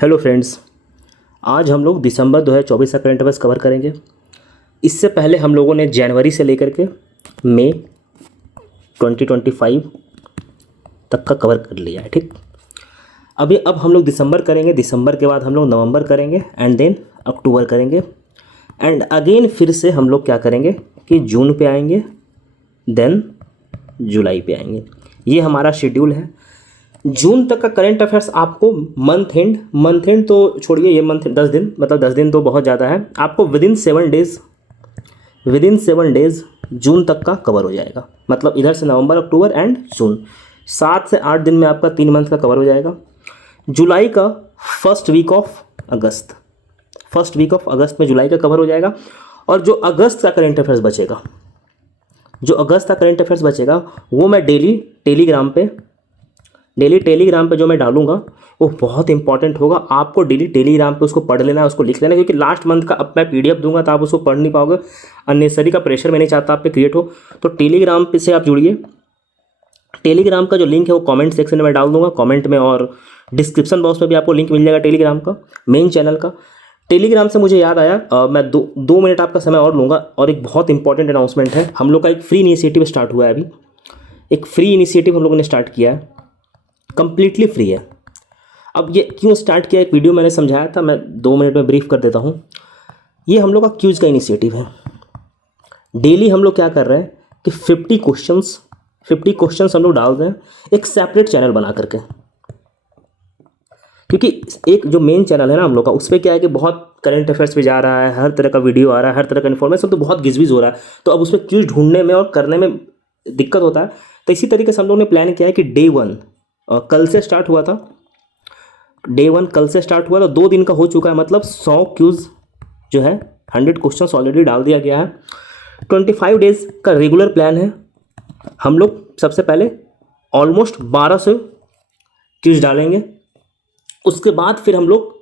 Hello friends, आज हम लोग दिसंबर 2024 का करंट अफेयर्स कवर करेंगे। इससे पहले हम लोगों ने जनवरी से लेकर के मई 2025 तक का कवर कर लिया है। ठीक, अब हम लोग दिसंबर करेंगे। दिसंबर के बाद हम लोग नवंबर करेंगे एंड देन अक्टूबर करेंगे एंड अगेन फिर से हम लोग क्या करेंगे कि जून पे आएंगे, देन जुलाई पे आएंगे। ये हमारा शेड्यूल है। जून तक का करंट अफेयर्स आपको मंथ एंड तो छोड़िए, ये मंथ 10 दिन, मतलब 10 दिन तो बहुत ज़्यादा है। आपको विदिन 7 डेज जून तक का कवर हो जाएगा। मतलब इधर से नवंबर, अक्टूबर एंड जून, 7 से 8 दिन में आपका 3 मंथ का कवर हो जाएगा। जुलाई का फर्स्ट वीक ऑफ अगस्त में जुलाई का कवर हो जाएगा। और जो अगस्त का करंट अफेयर्स बचेगा, वो मैं डेली टेलीग्राम पे जो मैं डालूंगा वो बहुत इंपॉर्टेंट होगा। आपको डेली टेलीग्राम पे उसको पढ़ लेना है, उसको लिख लेना, क्योंकि लास्ट मंथ का अब मैं पीडीएफ दूंगा तो आप उसको पढ़ नहीं पाओगे। अननेसेसरी का प्रेशर मैं नहीं चाहता आप पे क्रिएट हो। तो टेलीग्राम पे से आप जुड़िए। टेलीग्राम का जो लिंक है वो कमेंट सेक्शन में मैं डाल दूंगा, कमेंट में, और डिस्क्रिप्शन बॉक्स में भी आपको लिंक मिल जाएगा टेलीग्राम का, मेन चैनल का। टेलीग्राम से मुझे याद आया, मैं दो मिनट आपका समय और लूँगा। और एक बहुत इंपॉर्टेंट अनाउंसमेंट है, हम लोग का एक फ्री इनिशिएटिव स्टार्ट हुआ है। अभी एक फ्री इनिशिएटिव हम लोगों ने स्टार्ट किया है, कंप्लीटली फ्री है। अब ये क्यों स्टार्ट किया, एक वीडियो मैंने समझाया था, मैं 2 मिनट में ब्रीफ कर देता हूँ। ये हम लोग का क्यूज का इनिशिएटिव है। डेली हम लोग क्या कर रहे हैं कि 50 क्वेश्चंस हम लोग डाल रहे हैं एक सेपरेट चैनल बना करके। क्योंकि एक जो मेन चैनल है ना हम लोग का, उस पर क्या है कि बहुत करंट अफेयर्स पे जा रहा है, हर तरह का वीडियो आ रहा है, हर तरह का इन्फॉर्मेशन, तो बहुत गिजविज हो रहा है। तो अब उसमें क्यूज ढूंढने में और करने में दिक्कत होता है। तो इसी तरीके से हम लोग ने प्लान किया है कि डे 1 कल से स्टार्ट हुआ था। 2 दिन का हो चुका है। मतलब 100 क्यूज जो है, 100 क्वेश्चंस ऑलरेडी डाल दिया गया है। 25 डेज का रेगुलर प्लान है। हम लोग सबसे पहले ऑलमोस्ट 1200 क्यूज डालेंगे। उसके बाद फिर हम लोग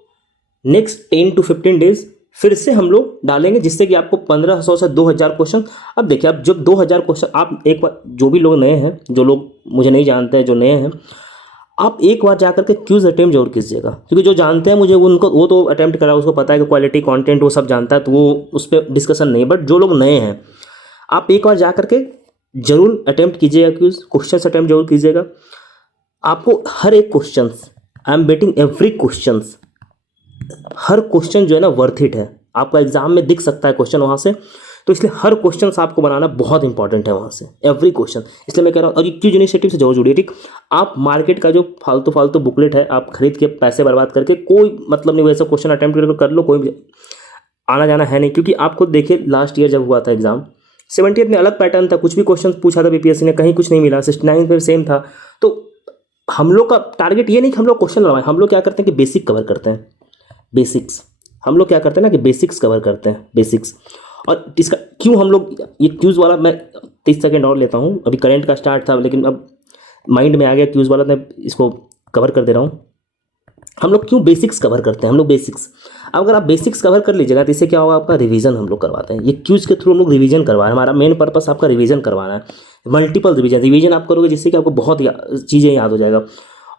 नेक्स्ट 10 to 15 डेज फिर से हम लोग डालेंगे, जिससे कि आपको 1500 से 2000 क्वेश्चन। अब देखिए, आप जब 2000 क्वेश्चन, आप एक बार, जो भी लोग नए हैं, जो लोग मुझे नहीं जानते हैं, जो नए हैं, आप एक बार जा करके क्यूज अटेम्प्ट जरूर कीजिएगा। क्योंकि जो जानते हैं मुझे, उनको वो तो अटेम्प्ट करा, उसको पता है कि क्वालिटी कंटेंट वो सब जानता है, तो वो उस पर डिस्कशन नहीं है। बट जो लोग नए हैं, आप एक बार जा करके जरूर अटेम्प्ट कीजिएगा, क्वेश्चन अटेम्प्ट जरूर कीजिएगा। आपको हर एक question, I am betting every question, हर क्वेश्चन जो है ना वर्थ इट है। आपका एग्जाम में दिख सकता है क्वेश्चन वहाँ से, तो इसलिए हर क्वेश्चन आपको बनाना बहुत इंपॉर्टेंट है वहाँ से, एवरी क्वेश्चन। इसलिए मैं कह रहा हूँ, और ये क्यूज इनिशिएटिव से जरूर जुड़िए। ठीक, आप मार्केट का जो फालतू बुकलेट है, आप खरीद के पैसे बर्बाद करके कोई मतलब नहीं। वैसे क्वेश्चन अटेम्प्ट करके कर लो, कोई आना जाना है नहीं। क्योंकि आपको देखिए, लास्ट ईयर जब हुआ था एग्जाम, 70th में अलग पैटर्न था, कुछ भी क्वेश्चन पूछा था बीपीएससी ने, कहीं कुछ नहीं मिला। 69 में सेम था। तो हम लोग का टारगेट ये नहीं कि हम लोग क्वेश्चन लगाएं, हम लोग क्या करते हैं कि बेसिक कवर करते हैं। बेसिक्स हम लोग क्या करते हैं ना कि बेसिक्स कवर करते हैं, बेसिक्स। और इसका क्यों हम लोग ये क्यूज़ वाला, मैं 30 सेकेंड और लेता हूँ। अभी करंट का स्टार्ट था, लेकिन अब माइंड में आ गया क्यूज़ वाला, मैं इसको कवर कर दे रहा हूँ। हम लोग क्यों बेसिक्स कवर करते हैं, हम लोग बेसिक्स, अगर आप बेसिक्स कवर कर लीजिएगा तो इससे क्या होगा, आपका रिवीजन हम लोग करवाते हैं। ये क्यूज के थ्रू हम लोग रिवीजन करवा रहे हैं। हमारा मेन पर्पस आपका रिवीजन करवाना है, मल्टीपल रिवीजन आप करोगे, जिससे कि आपको बहुत चीज़ें याद हो जाएगा।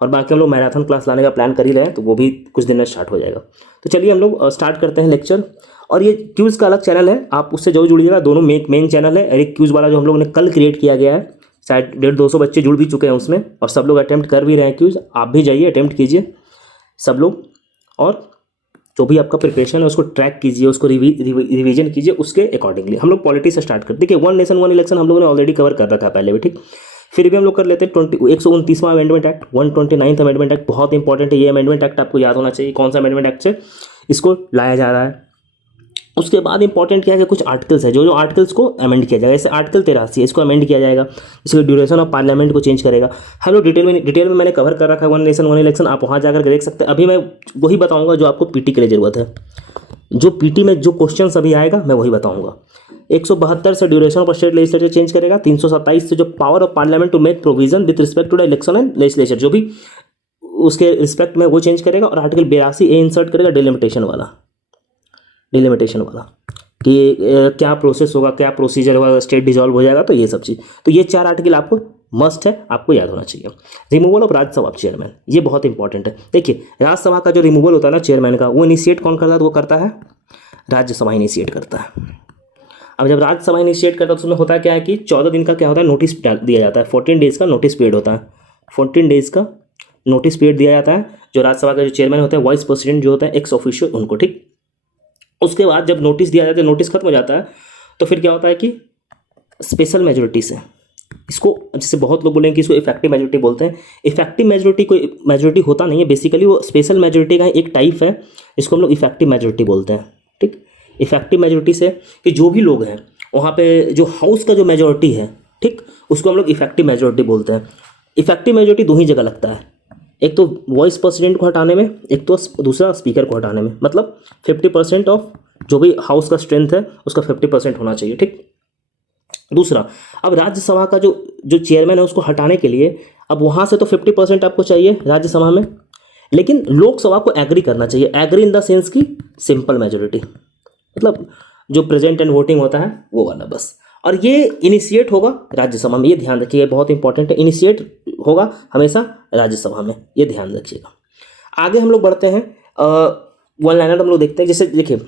और बाकी हम लोग मैराथन क्लास लाने का प्लान कर ही रहे हैं, तो वो भी कुछ दिन में स्टार्ट हो जाएगा। तो चलिए हम लोग स्टार्ट करते हैं लेक्चर। और ये क्यूज़ का अलग चैनल है, आप उससे जरूर जुड़िएगा। दोनों मेन चैनल है। और एक क्यूज़ वाला जो हम लोग ने कल क्रिएट किया गया है, शायद 150-200 बच्चे जुड़ भी चुके हैं उसमें, और सब लोग अटैम्प्ट कर भी रहे हैं क्यूज़। आप भी जाइए, अटैम्प्ट कीजिए सब लोग, और जो भी आपका प्रिपरेशन है उसको ट्रैक कीजिए, उसको रिवीजन कीजिए उसके अकॉर्डिंगली। हम लोग पॉलिटी से स्टार्ट करते हैं। देखिए, 1 नेशन 1 इलेक्शन हम लोगों ने ऑलरेडी कवर कर रखा है पहले भी। ठीक, फिर भी हम लोग कर लेते हैं 129वां amendment act, 129th amendment act. बहुत इंपॉर्टेंट है ये अमेंडमेंट एक्ट, आपको याद होना चाहिए कौन सा अमेंडमेंट एक्ट से इसको लाया जा रहा है। उसके बाद इंपॉर्टेंट क्या है कि कुछ आर्टिकल्स है, जो आर्टिकल्स को अमेंड किया जाएगा। जैसे आर्टिकल 83 है, इसको अमेंड किया जाएगा, इसके ड्यूरेशन ऑफ पार्लियामेंट को चेंज करेगा। हम लोग डिटेल में मैंने कवर कर रखा है 1 नेशन 1 इलेक्शन, आप वहाँ जाकर के देख सकते हैं। अभी मैं वही बताऊँगा जो आपको पीटी के लिए ज़रूरत है। जो पीटी में जो क्वेश्चन अभी आएगा मैं वही बताऊँगा। 172 से duration of state legislature change करेगा। 327 से जो power of parliament to make provision with respect to the election and legislature, जो भी उसके रिस्पेक्ट में वो चेंज करेगा। और आर्टिकल 82A इंसर्ट करेगा, डिलिमिटेशन वाला कि क्या प्रोसेस होगा, क्या प्रोसीजर होगा, स्टेट डिसॉल्व हो जाएगा, तो ये सब चीज़। तो ये 4 आर्टिकल आपको मस्ट है, आपको याद होना चाहिए। रिमूवल ऑफ राज्यसभा चेयरमैन, ये बहुत इंपॉर्टेंट है। देखिए राज्यसभा का जो रिमूवल होता है ना चेयरमैन का, वो इनिशिएट कौन करता है? तो वो करता है राज्यसभा इनिशिएट करता है। अब जब राज्यसभा इनिशिएट करता है तो उसमें होता है क्या है कि 14 दिन का क्या होता है, नोटिस दिया जाता है। 14 डेज का नोटिस पीरियड होता है। 14 डेज का नोटिस पीरियड दिया जाता है। जो राज्यसभा का जो चेयरमैन होता है, वाइस प्रेसिडेंट जो होता है, एक्स ऑफिशियो उनको, ठीक। उसके बाद जब नोटिस दिया जाता है, नोटिस खत्म हो जाता है, तो फिर क्या होता है कि स्पेशल मेजोरिटी से, इसको जैसे बहुत लोग बोलेंगे कि इसको इफेक्टिव मेजोरिटी बोलते हैं। इफेक्टिव मेजोरिटी कोई मेजोरिटी होता नहीं है, बेसिकली वो स्पेशल मेजोरिटी का एक टाइप है, इसको हम लोग इफेक्टिव मेजोरिटी बोलते हैं, ठीक। इफेक्टिव मेजोरिटी से कि जो भी लोग हैं वहाँ पे जो हाउस का जो मेजोरिटी है, ठीक, उसको हम लोग इफेक्टिव मेजोरिटी बोलते हैं। इफेक्टिव मेजोरिटी दो ही जगह लगता है, एक तो वॉइस प्रेसिडेंट को हटाने में, एक तो दूसरा स्पीकर को हटाने में। मतलब 50% ऑफ जो भी हाउस का स्ट्रेंथ है उसका 50% होना चाहिए, ठीक। दूसरा, अब राज्यसभा का जो जो चेयरमैन है उसको हटाने के लिए अब वहाँ से तो 50% आपको चाहिए राज्यसभा में, लेकिन लोकसभा को एग्री करना चाहिए। एग्री इन द सेंस की सिंपल मेजोरिटी, मतलब जो प्रेजेंट एंड वोटिंग होता है वो वाला, बस। और ये इनिशिएट होगा राज्यसभा में, ये ध्यान रखिए, बहुत इंपॉर्टेंट है। इनिशिएट होगा हमेशा राज्यसभा में, ये ध्यान रखिएगा। आगे हम लोग बढ़ते हैं, वन लाइनर हम लोग देखते हैं। जैसे देखिए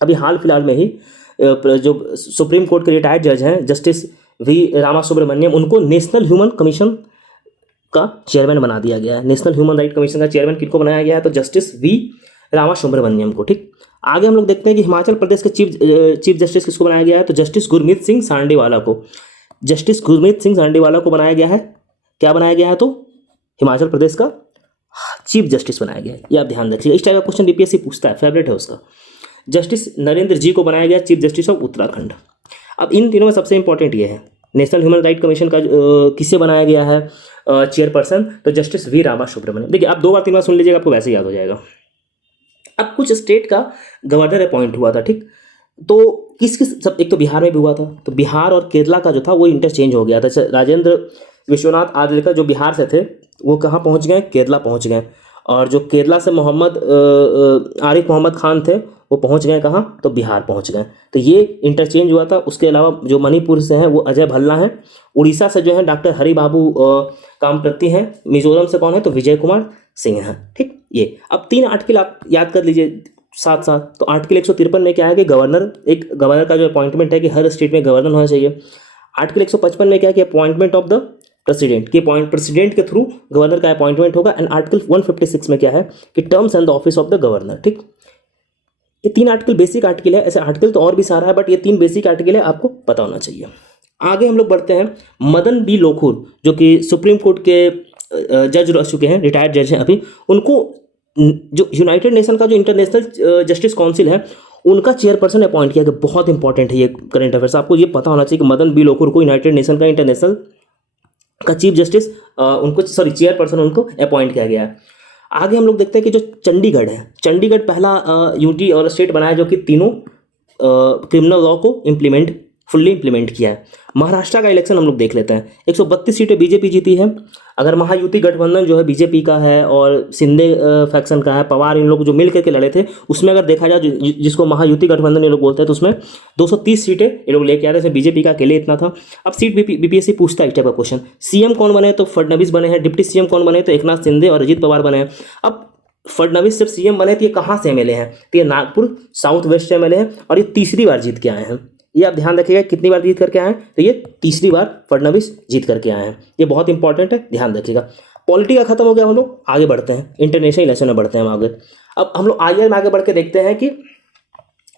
अभी हाल फिलहाल में ही जो सुप्रीम कोर्ट के रिटायर्ड जज हैं जस्टिस वी रामासुब्रमण्यम, उनको नेशनल ह्यूमन कमीशन का चेयरमैन बना दिया गया है। नेशनल ह्यूमन राइट कमीशन का चेयरमैन किनको बनाया गया है? तो जस्टिस वी रामासुब्रमण्यम को, ठीक। आगे हम लोग देखते हैं कि हिमाचल प्रदेश के चीफ जस्टिस किसको बनाया गया है? तो जस्टिस गुरमीत सिंह सांडेवाला को, जस्टिस गुरमीत सिंह सांडेवाला को बनाया गया है। क्या बनाया गया है? तो हिमाचल प्रदेश का चीफ जस्टिस बनाया गया है। ये आप ध्यान रखिए, इस टाइप का क्वेश्चन बीपीएससी पूछता है, फेवरेट है उसका। जस्टिस नरेंद्र जी को बनाया गया चीफ जस्टिस ऑफ उत्तराखंड। अब इन तीनों में सबसे इंपॉर्टेंट ये है, नेशनल ह्यूमन राइट कमीशन का किससे बनाया गया है चेयरपर्सन? तो जस्टिस वी रामासुब्रमण्यम। देखिए आप 2 बार 3 बार सुन लीजिएगा, आपको वैसे याद हो जाएगा। अब कुछ स्टेट का गवर्नर अपॉइंट हुआ था, ठीक। तो किस सब, एक तो बिहार में भी हुआ था, तो बिहार और केरला का जो था वो इंटरचेंज हो गया था। राजेंद्र विश्वनाथ आर्लेकर जो बिहार से थे वो कहाँ पहुँच गए? केरला पहुँच गए। और जो केरला से आरिफ मोहम्मद खान थे वो पहुंच गए कहाँ? तो बिहार पहुंच गए। तो ये इंटरचेंज हुआ था। उसके अलावा जो मणिपुर से हैं वो अजय भल्ला हैं। उड़ीसा से जो है डॉक्टर हरि बाबू कामप्रति हैं। मिजोरम से कौन है? तो विजय कुमार सिंह हैं, ठीक। ये अब 3 आर्टिकल आप याद कर लीजिए साथ साथ। तो आर्टिकल 153 में क्या है कि एक गवर्नर का जो अपॉइंटमेंट है कि हर स्टेट में गवर्नर होना चाहिए। आर्टिकल 155 में क्या है कि अपॉइंटमेंट ऑफ द प्रेसिडेंट, कि प्रेसिडेंट के थ्रू गवर्नर का अपॉइंटमेंट होगा। एंड आर्टिकल 156 में क्या है कि terms and the office of the governor, ठीक। ये 3 आर्टिकल बेसिक आर्टिकल है, ऐसे आर्टिकल तो और भी सारा है, बट ये 3 बेसिक आर्टिकल है, आपको पता होना चाहिए। आगे हम लोग बढ़ते हैं, मदन बी लोकुर जो कि सुप्रीम कोर्ट के जज रह चुके हैं, रिटायर्ड जज हैं अभी, उनको जो यूनाइटेड नेशन का जो इंटरनेशनल जस्टिस काउंसिल है उनका चेयरपर्सन अपॉइंट किया गया। बहुत इंपॉर्टेंट है ये करंट अफेयर्स, आपको ये पता होना चाहिए कि मदन बी लोकुर को यूनाइटेड नेशन का इंटरनेशनल का चीफ जस्टिस चेयरपर्सन उनको अपॉइंट किया गया है। आगे हम लोग देखते हैं कि जो चंडीगढ़ है, चंडीगढ़ पहला यूटी और स्टेट बनाया जो कि तीनों क्रिमिनल लॉ को फुल्ली इंप्लीमेंट किया है। महाराष्ट्र का इलेक्शन हम लोग देख लेते हैं। 132 सीटें बीजेपी जीती है। अगर महायुति गठबंधन जो है बीजेपी का है और शिंदे फैक्शन का है, पवार इन लोग जो मिल करके लड़े थे, उसमें अगर देखा जाए जिसको महायुति गठबंधन ये लोग बोलते हैं, तो उसमें 230 सीटें ये लोग लेके आ रहे थे। बीजेपी का अकेले इतना था। अब सीट बीपीएससी पूछता है इस टाइप का क्वेश्चन। सीएम कौन बने? तो फडणवीस बने हैं। डिप्टी सीएम कौन बने? तो एकनाथ शिंदे और अजित पवार बने हैं। अब फडणवीस जब सीएम बने तो ये कहाँ से एमएलए हैं? तो ये नागपुर साउथ वेस्ट से एमएलए हैं और ये तीसरी बार जीत के आए हैं। ये आप ध्यान रखिएगा, कितनी बार जीत करके आए हैं? तो ये तीसरी बार फडणवीस जीत करके आए हैं। ये बहुत इंपॉर्टेंट है, ध्यान रखिएगा। पॉलिटी का खत्म हो गया, हम लोग आगे बढ़ते हैं, इंटरनेशनल इलेक्शन में बढ़ते हैं हम आगे। अब हम लोग आईआर में आगे बढ़ के देखते हैं कि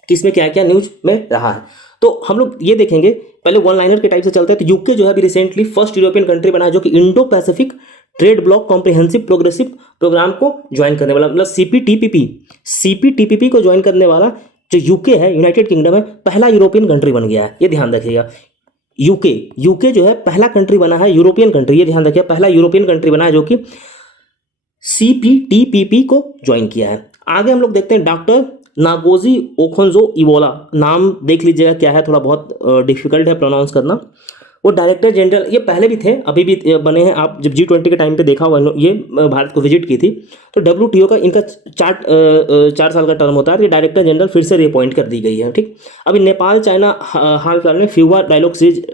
किसमें क्या क्या न्यूज में रहा है। तो हम लोग ये देखेंगे, पहले वन लाइनर के टाइप से चलते हैं। तो यूके जो है अभी रिसेंटली फर्स्ट यूरोपियन कंट्री बना है जो कि Indo Pacific trade block comprehensive progressive programme को ज्वाइन करने वाला, मतलब सीपीटीपीपी को ज्वाइन करने वाला जो यूके है, यूनाइटेड किंगडम है, पहला यूरोपियन कंट्री बन गया है। ये ध्यान रखिएगा, यूके जो है पहला कंट्री बना है, यूरोपियन कंट्री, ये ध्यान रखिएगा, पहला यूरोपियन कंट्री बना है जो कि सीपीटीपीपी को ज्वाइन किया है। आगे हम लोग देखते हैं डॉक्टर नागोजी ओखोंजो इवोला, नाम देख लीजिएगा क्या है, थोड़ा बहुत डिफिकल्ट है प्रोनाउंस करना। वो डायरेक्टर जनरल, ये पहले भी थे अभी भी बने हैं। आप जब G20 के टाइम पे देखा होगा, ये भारत को विजिट की थी। तो WTO का इनका 4 साल का टर्म होता है। ये डायरेक्टर जनरल फिर से रिअपॉइंट कर दी गई है, ठीक। अभी नेपाल चाइना हाल फिलहाल में फ्यूवा डायलॉग सीरीज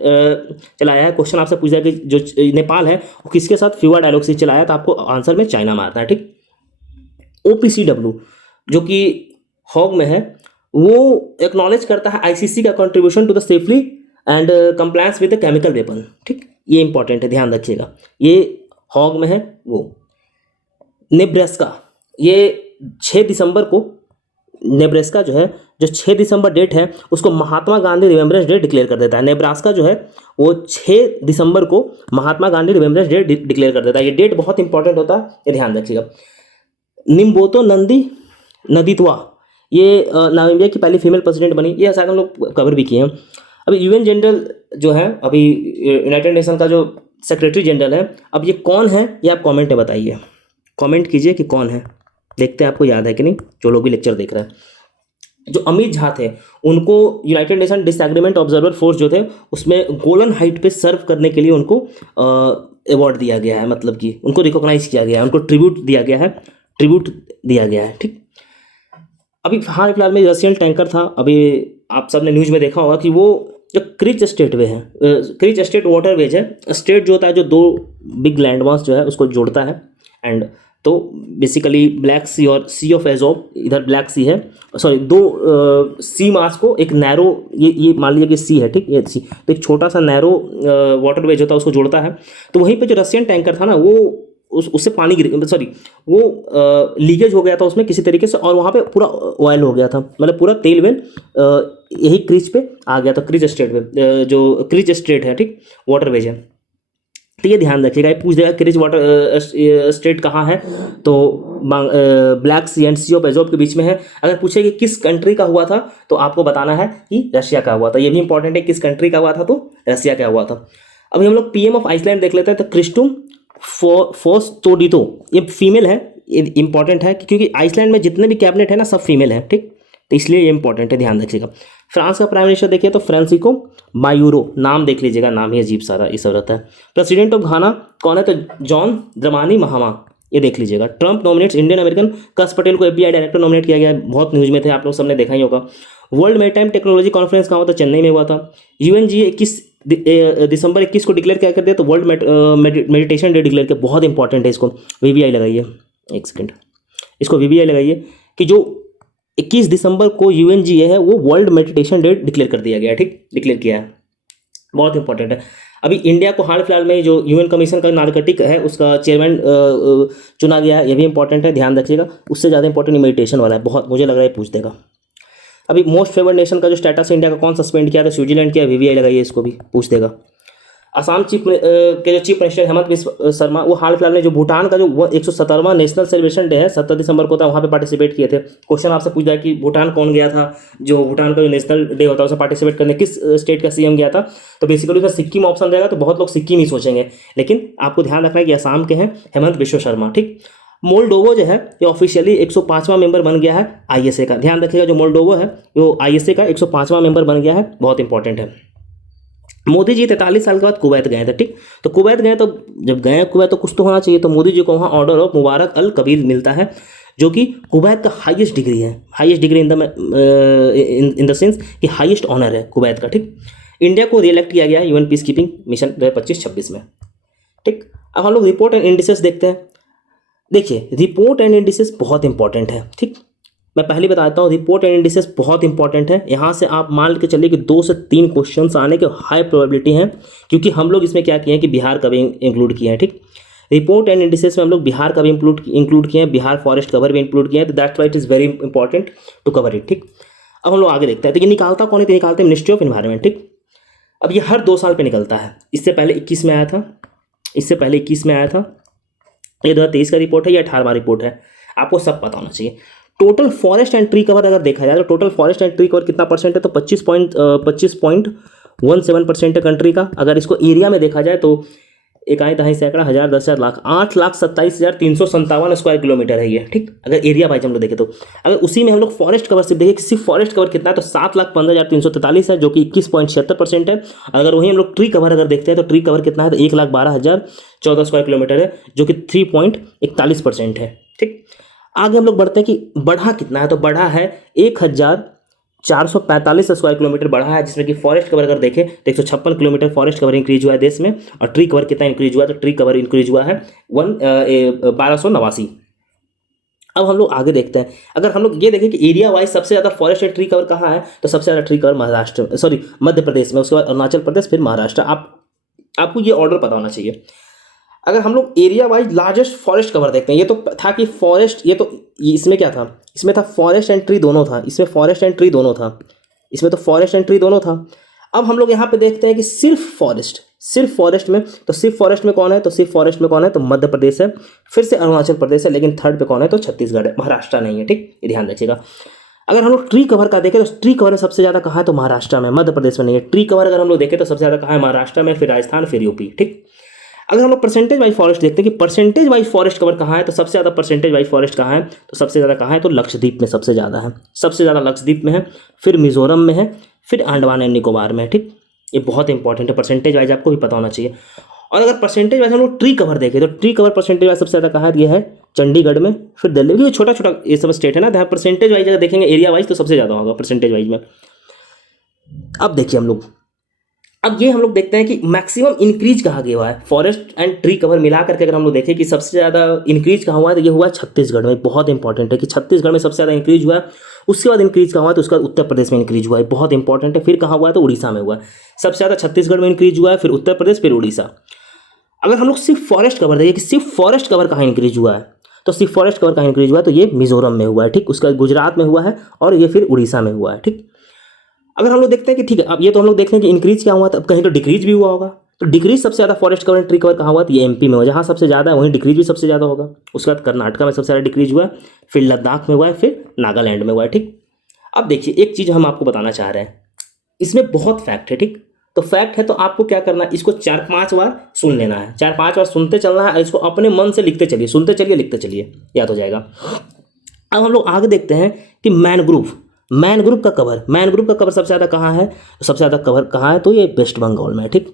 चलाया है। क्वेश्चन आपसे पूछा कि जो नेपाल है वो किसके साथ फ्यूवा डायलॉग सीरीज चलाया, तो आपको आंसर में चाइना मारना है, ठीक। OPCW जो कि हॉग में है, वो एक्नॉलेज करता है ICC का contribution to the safely and compliance with the chemical weapon, ठीक। ये इंपॉर्टेंट है, ध्यान रखिएगा। ये हॉग में है। वो नेब्रास्का, ये 6 दिसंबर को, नेब्रास्का जो है, जो 6 दिसंबर डेट है उसको Mahatma Gandhi remembrance day declare कर देता है। नेब्रास्का जो है वो 6 दिसंबर को Mahatma Gandhi remembrance day declare कर देता है। ये डेट बहुत इंपॉर्टेंट होता है, ये ध्यान रखिएगा। निम्बोतो नदीत्वा, ये नामीबिया की पहली फीमेल प्रेसिडेंट बनी। ये शायद हम लोग कवर भी किए हैं। अभी UN जनरल जो है, अभी यूनाइटेड नेशन का जो सेक्रेटरी जनरल है, अब ये कौन है, ये आप कमेंट में बताइए। कमेंट कीजिए कि कौन है, देखते हैं आपको याद है कि नहीं, जो लोग भी लेक्चर देख रहे हैं। जो अमित झा थे, उनको United nation disagreement observer force जो थे उसमें गोलन हाइट पे सर्व करने के लिए उनको अवार्ड दिया गया है, मतलब कि उनको रिकॉग्नाइज किया गया है, उनको ट्रिब्यूट दिया गया है, ठीक। अभी हाल फिलहाल में रशियन टैंकर था, अभी आप सबने न्यूज़ में देखा होगा कि वो जो क्रिच स्टेट वे है, क्रिच स्टेट वाटरवेज है, स्टेट जो होता है जो 2 बिग लैंड मास जो है उसको जोड़ता है। एंड तो बेसिकली ब्लैक सी और सी ऑफ एजोव, इधर ब्लैक सी है, सॉरी 2 सी मास को एक नैरो, ये मान लीजिए कि सी है, ठीक, ये सी, तो एक छोटा सा नैरो वाटरवेज होता है उसको जोड़ता है। तो वहीं पे जो रशियन टैंकर था ना, वो उससे पानी वो लीकेज हो गया था उसमें किसी तरीके से, और वहाँ पे पूरा ऑयल हो गया था, मतलब पूरा तेल वेल यही क्रीज पे आ गया था, क्रीज स्टेट पे, जो क्रीज स्टेट है, ठीक, वाटरवेज है। तो ये ध्यान रखिएगा, ये पूछ देगा क्रीज वाटर स्टेट कहाँ है, तो Black Sea and Sea of Azov के बीच में है। अगर पूछे कि किस कंट्री का हुआ था, तो आपको बताना है कि रशिया का हुआ था। ये भी इंपॉर्टेंट है, किस कंट्री का हुआ था, तो रशिया का हुआ था। अभी हम लोग PM ऑफ आइसलैंड देख लेते हैं। तो क्रिस्टुम फोस्टोडितो, ये फीमेल है, ये इंपॉर्टेंट है क्योंकि आइसलैंड में जितने भी कैबिनेट है ना सब फीमेल है, ठीक, तो इसलिए ये इंपॉर्टेंट है, ध्यान रखिएगा। फ्रांस का प्राइम मिनिस्टर देखिए तो फ्रांसिको बायूरो, नाम देख लीजिएगा, नाम ही अजीब सारा इस औरत है। प्रेसिडेंट ऑफ घाना कौन है, तो जॉन द्रमानी महामा, ये देख लीजिएगा। ट्रंप नॉमिनेट्स इंडियन अमेरिकन, कस पटेल को FBI डायरेक्टर नॉमिनेट किया गया है, बहुत न्यूज़ में थे, आप लोग सबने देखा ही होगा। वर्ल्ड मैरीटाइम टेक्नोलॉजी कॉन्फ्रेंस कहाँ हुआ था, चेन्नई में हुआ था। UNGA 21 दिसंबर 21 को डिक्लेयर क्या कर दिया, तो वर्ल्ड मेडिटेशन डे डिक्लेयर किया, बहुत इंपॉर्टेंट है, इसको VVI लगाइए, एक सेकेंड, इसको VVI लगाइए कि जो 21 दिसंबर को UNGA है वो वर्ल्ड मेडिटेशन डे डिक्लेयर कर दिया गया है, ठीक, डिक्लेयर किया है, बहुत इंपॉर्टेंट है। अभी इंडिया को हाल फिलहाल में जो UN कमीशन का नारकोटिक है उसका चेयरमैन चुना गया है, ये भी इंपॉर्टेंट है, ध्यान रखिएगा। उससे ज़्यादा इंपॉर्टेंट मेडिटेशन वाला है, बहुत, मुझे लग रहा है पूछ देगा। अभी मोस्ट फेवर्ड नेशन का जो स्टेटस है इंडिया का कौन सस्पेंड किया था, स्विट्जरलैंड किया, VVI लगाइए, इसको भी पूछ देगा। असम के जो चीफ मिनिस्टर हेमंत बिस्वा शर्मा, वो हाल फिलहाल में जो भूटान का जो 117वां नेशनल सेलिब्रेशन डे है 17 दिसंबर को था, वहाँ पे पार्टिसिपेट किए थे। क्वेश्चन आपसे पूछ दिया कि भूटान कौन गया था, जो भूटान का जो नेशनल डे होता है उसमें पार्टिसिपेट करने किस स्टेट का CM गया था, तो बेसिकली उसमें सिक्किम ऑप्शन रहेगा, तो बहुत लोग सिक्किम ही सोचेंगे, लेकिन आपको ध्यान रखना है कि असम के हैं हेमंत बिस्वा शर्मा, ठीक। मोल्डोवो जो है ये ऑफिशियली 105वां मेंबर बन गया है ISA का, ध्यान रखिएगा। जो मोल्डोवो है वो ISA का 105वां मेंबर बन गया है, बहुत इंपॉर्टेंट है। मोदी जी 43 साल के बाद कुवैत गए थे, ठीक, तो कुवैत गए, तो जब गए कुवैत तो कुछ तो होना चाहिए, तो मोदी जी को वहाँ ऑर्डर ऑफ मुबारक अल कबीर मिलता है, जो कि कुवैत का हाईएस्ट डिग्री है, highest degree in the sense कि हाईएस्ट ऑनर है कुवैत का, ठीक। इंडिया को रिएलेक्ट किया गया है UN पीस कीपिंग मिशन 2025-26 में, ठीक। अब हम लोग रिपोर्ट एंड इंडिसेस देखते हैं। देखिए रिपोर्ट एंड इंडिसेस बहुत इंपॉर्टेंट है, ठीक, मैं पहले बताता हूँ, रिपोर्ट एंड इंडिसेस बहुत इंपॉर्टेंट है। यहाँ से आप मान के चलिए कि 2 से 3 क्वेश्चंस आने के हाई प्रोबेबिलिटी हैं, क्योंकि हम लोग इसमें क्या किए हैं कि बिहार का भी इंक्लूड किए हैं, ठीक। रिपोर्ट एंड इंडिसेस में हम लोग बिहार का भी इंक्लूड किए हैं, बिहार फॉरेस्ट कवर भी इंक्लूड किए हैं, तो that's why it is very important to cover it, ठीक। अब हम लोग आगे देखते हैं, तो ये निकालता कौन है, तो निकालते हैं मिनिस्ट्री ऑफ इन्वायरमेंट, ठीक। अब ये हर 2 साल पर निकलता है, इससे पहले 21 में आया था, ये 2023 का रिपोर्ट है, ये 18वां रिपोर्ट है, आपको सब पता होना चाहिए। Total forest and tree cover अगर देखा जाए तो total forest and tree cover कितना परसेंट है, तो 25.17% है कंट्री का। अगर इसको एरिया में देखा जाए तो इकाई दहाई सैकड़ा हज़ार 10,000 लाख 8,27,357 स्क्वायर किलोमीटर है ये, ठीक। अगर एरिया वाइज हम लोग देखें तो अगर उसी में हम लोग फॉरेस्ट कवर सिर्फ देखें कि सिर्फ फॉरेस्ट कवर कितना है तो 7,15,343 है, जो कि 21.76% है। अगर वहीं हम लोग ट्री कवर अगर देखते हैं तो ट्री कवर कितना है तो 1,12,014 स्क्वायर किलोमीटर है, जो कि 3.41% है, ठीक। आगे हम लोग बढ़ते हैं कि बढ़ा कितना है, तो बढ़ा है 1,445 स्क्वायर किलोमीटर बढ़ा है, जिसमें कि फॉरेस्ट कवर अगर देखें तो 156 किलोमीटर फॉरेस्ट कवर इंक्रीज हुआ है देश में। और ट्री कवर कितना इंक्रीज हुआ है, तो ट्री कवर इंक्रीज हुआ है 1289। अब हम लोग आगे देखते हैं, अगर हम लोग ये देखें कि एरिया वाइज सबसे ज़्यादा फॉरेस्ट एंड ट्री कवर कहाँ है, तो सबसे ज़्यादा tree cover Maharashtra, sorry Madhya Pradesh में, उसके बाद अरुणाचल प्रदेश, फिर महाराष्ट्र। आपको ये ऑर्डर पता होना चाहिए। अगर हम लोग area wise largest forest cover देखते हैं, ये तो था कि फॉरेस्ट, इसमें क्या था, इसमें था फॉरेस्ट एंड ट्री दोनों था, इसमें फॉरेस्ट एंड ट्री दोनों था, इसमें तो फॉरेस्ट एंड ट्री दोनों था। अब हम लोग यहाँ पे देखते हैं कि सिर्फ फॉरेस्ट में, तो सिर्फ फॉरेस्ट में कौन है, तो सिर्फ फॉरेस्ट में कौन है, तो मध्य प्रदेश है, फिर से अरुणाचल प्रदेश है, लेकिन थर्ड पे कौन है, तो छत्तीसगढ़ है, महाराष्ट्र नहीं है, ठीक। ये ध्यान रखिएगा। अगर हम लोग ट्री कवर का देखें तो ट्री कवर में सबसे ज़्यादा कहाँ है, तो महाराष्ट्र में, मध्य प्रदेश में नहीं है। ट्री कवर अगर हम लोग देखें तो सबसे ज़्यादा कहाँ है, महाराष्ट्र में, फिर राजस्थान, फिर यूपी, ठीक। अगर हम लोग परसेंटेज वाइज फॉरेस्ट देखते हैं कि परसेंटेज वाइज फॉरेस्ट कवर कहाँ है, तो सबसे ज़्यादा परसेंटेज वाइज फॉरेस्ट कहाँ है, तो सबसे ज़्यादा कहाँ है, तो लक्षद्वीप में सबसे ज़्यादा है, सबसे ज़्यादा लक्षद्वीप में है, फिर मिजोरम में है, फिर अंडमान एंड निकोबार में, ठीक। ये बहुत इंपॉर्टेंट है, परसेंटेज वाइज आपको भी पता होना चाहिए। और अगर परसेंटेज वाइज हम लोग ट्री कवर देखें तो ट्री कवर परसेंटेज वाइज सबसे ज़्यादा कहाँ है, ये है चंडीगढ़ में, फिर दिल्ली में। छोटा छोटा ये सब स्टेट है ना, जहाँ परसेंटेज वाइज अगर देखेंगे एरिया वाइज तो सबसे ज़्यादा होगा परसेंटेज वाइज में। अब देखिए हम लोग, अब ये हम लोग देखते हैं कि मैक्सिमम इंक्रीज कहाँ गया हुआ है, फॉरेस्ट एंड ट्री कवर मिला करके अगर हम लोग देखें कि सबसे ज़्यादा इंक्रीज कहाँ हुआ है, तो ये हुआ है छत्तीसगढ़ में। बहुत इंपॉर्टेंट है कि छत्तीसगढ़ में सबसे ज़्यादा इंक्रीज हुआ है। उसके बाद इंक्रीज कहाँ हुआ है, तो उसका उत्तर प्रदेश में इंक्रीज हुआ है, बहुत इंपॉर्टेंट है। फिर कहाँ हुआ है, तो उड़ीसा में हुआ है। सबसे ज़्यादा छत्तीसगढ़ में इंक्रीज हुआ है, फिर उत्तर प्रदेश, फिर उड़ीसा। अगर हम लोग सिर्फ फॉरेस्ट कवर देखें कि सिर्फ फॉरेस्ट कवर कहाँ इंक्रीज हुआ है, तो सिर्फ फॉरेस्ट कवर कहाँ इंक्रीज हुआ है, तो ये मिजोरम में हुआ है, ठीक। उसका गुजरात में हुआ है और ये फिर उड़ीसा में हुआ है, ठीक। अगर हम लोग देखते हैं कि ठीक है, अब ये तो हम लोग देखते हैं कि इंक्रीज क्या हुआ था, अब कहीं तो डिक्रीज भी हुआ होगा। तो डिक्रीज सबसे ज़्यादा forest cover and tree cover कहाँ हुआ, तो ये एमपी में हुआ, जहाँ सबसे ज़्यादा है वहीं डिक्रीज भी सबसे ज़्यादा होगा। उसके बाद कर्नाटक में सबसे ज़्यादा डिक्रीज हुआ है, फिर लद्दाख में हुआ है, फिर नागालैंड में हुआ है, ठीक। अब देखिए एक चीज़ हम आपको बताना चाह रहे हैं, इसमें बहुत फैक्ट है, ठीक। तो फैक्ट है तो आपको क्या करना है, इसको 4-5 बार सुन लेना है, 4-5 बार सुनते चलना है, इसको अपने मन से लिखते चलिए, सुनते चलिए, लिखते चलिए, याद हो जाएगा। अब हम लोग आगे देखते हैं कि मैनग्रोव का कवर सबसे ज़्यादा कहाँ है, सबसे ज़्यादा कवर कहाँ है, तो ये वेस्ट बंगाल में है, ठीक।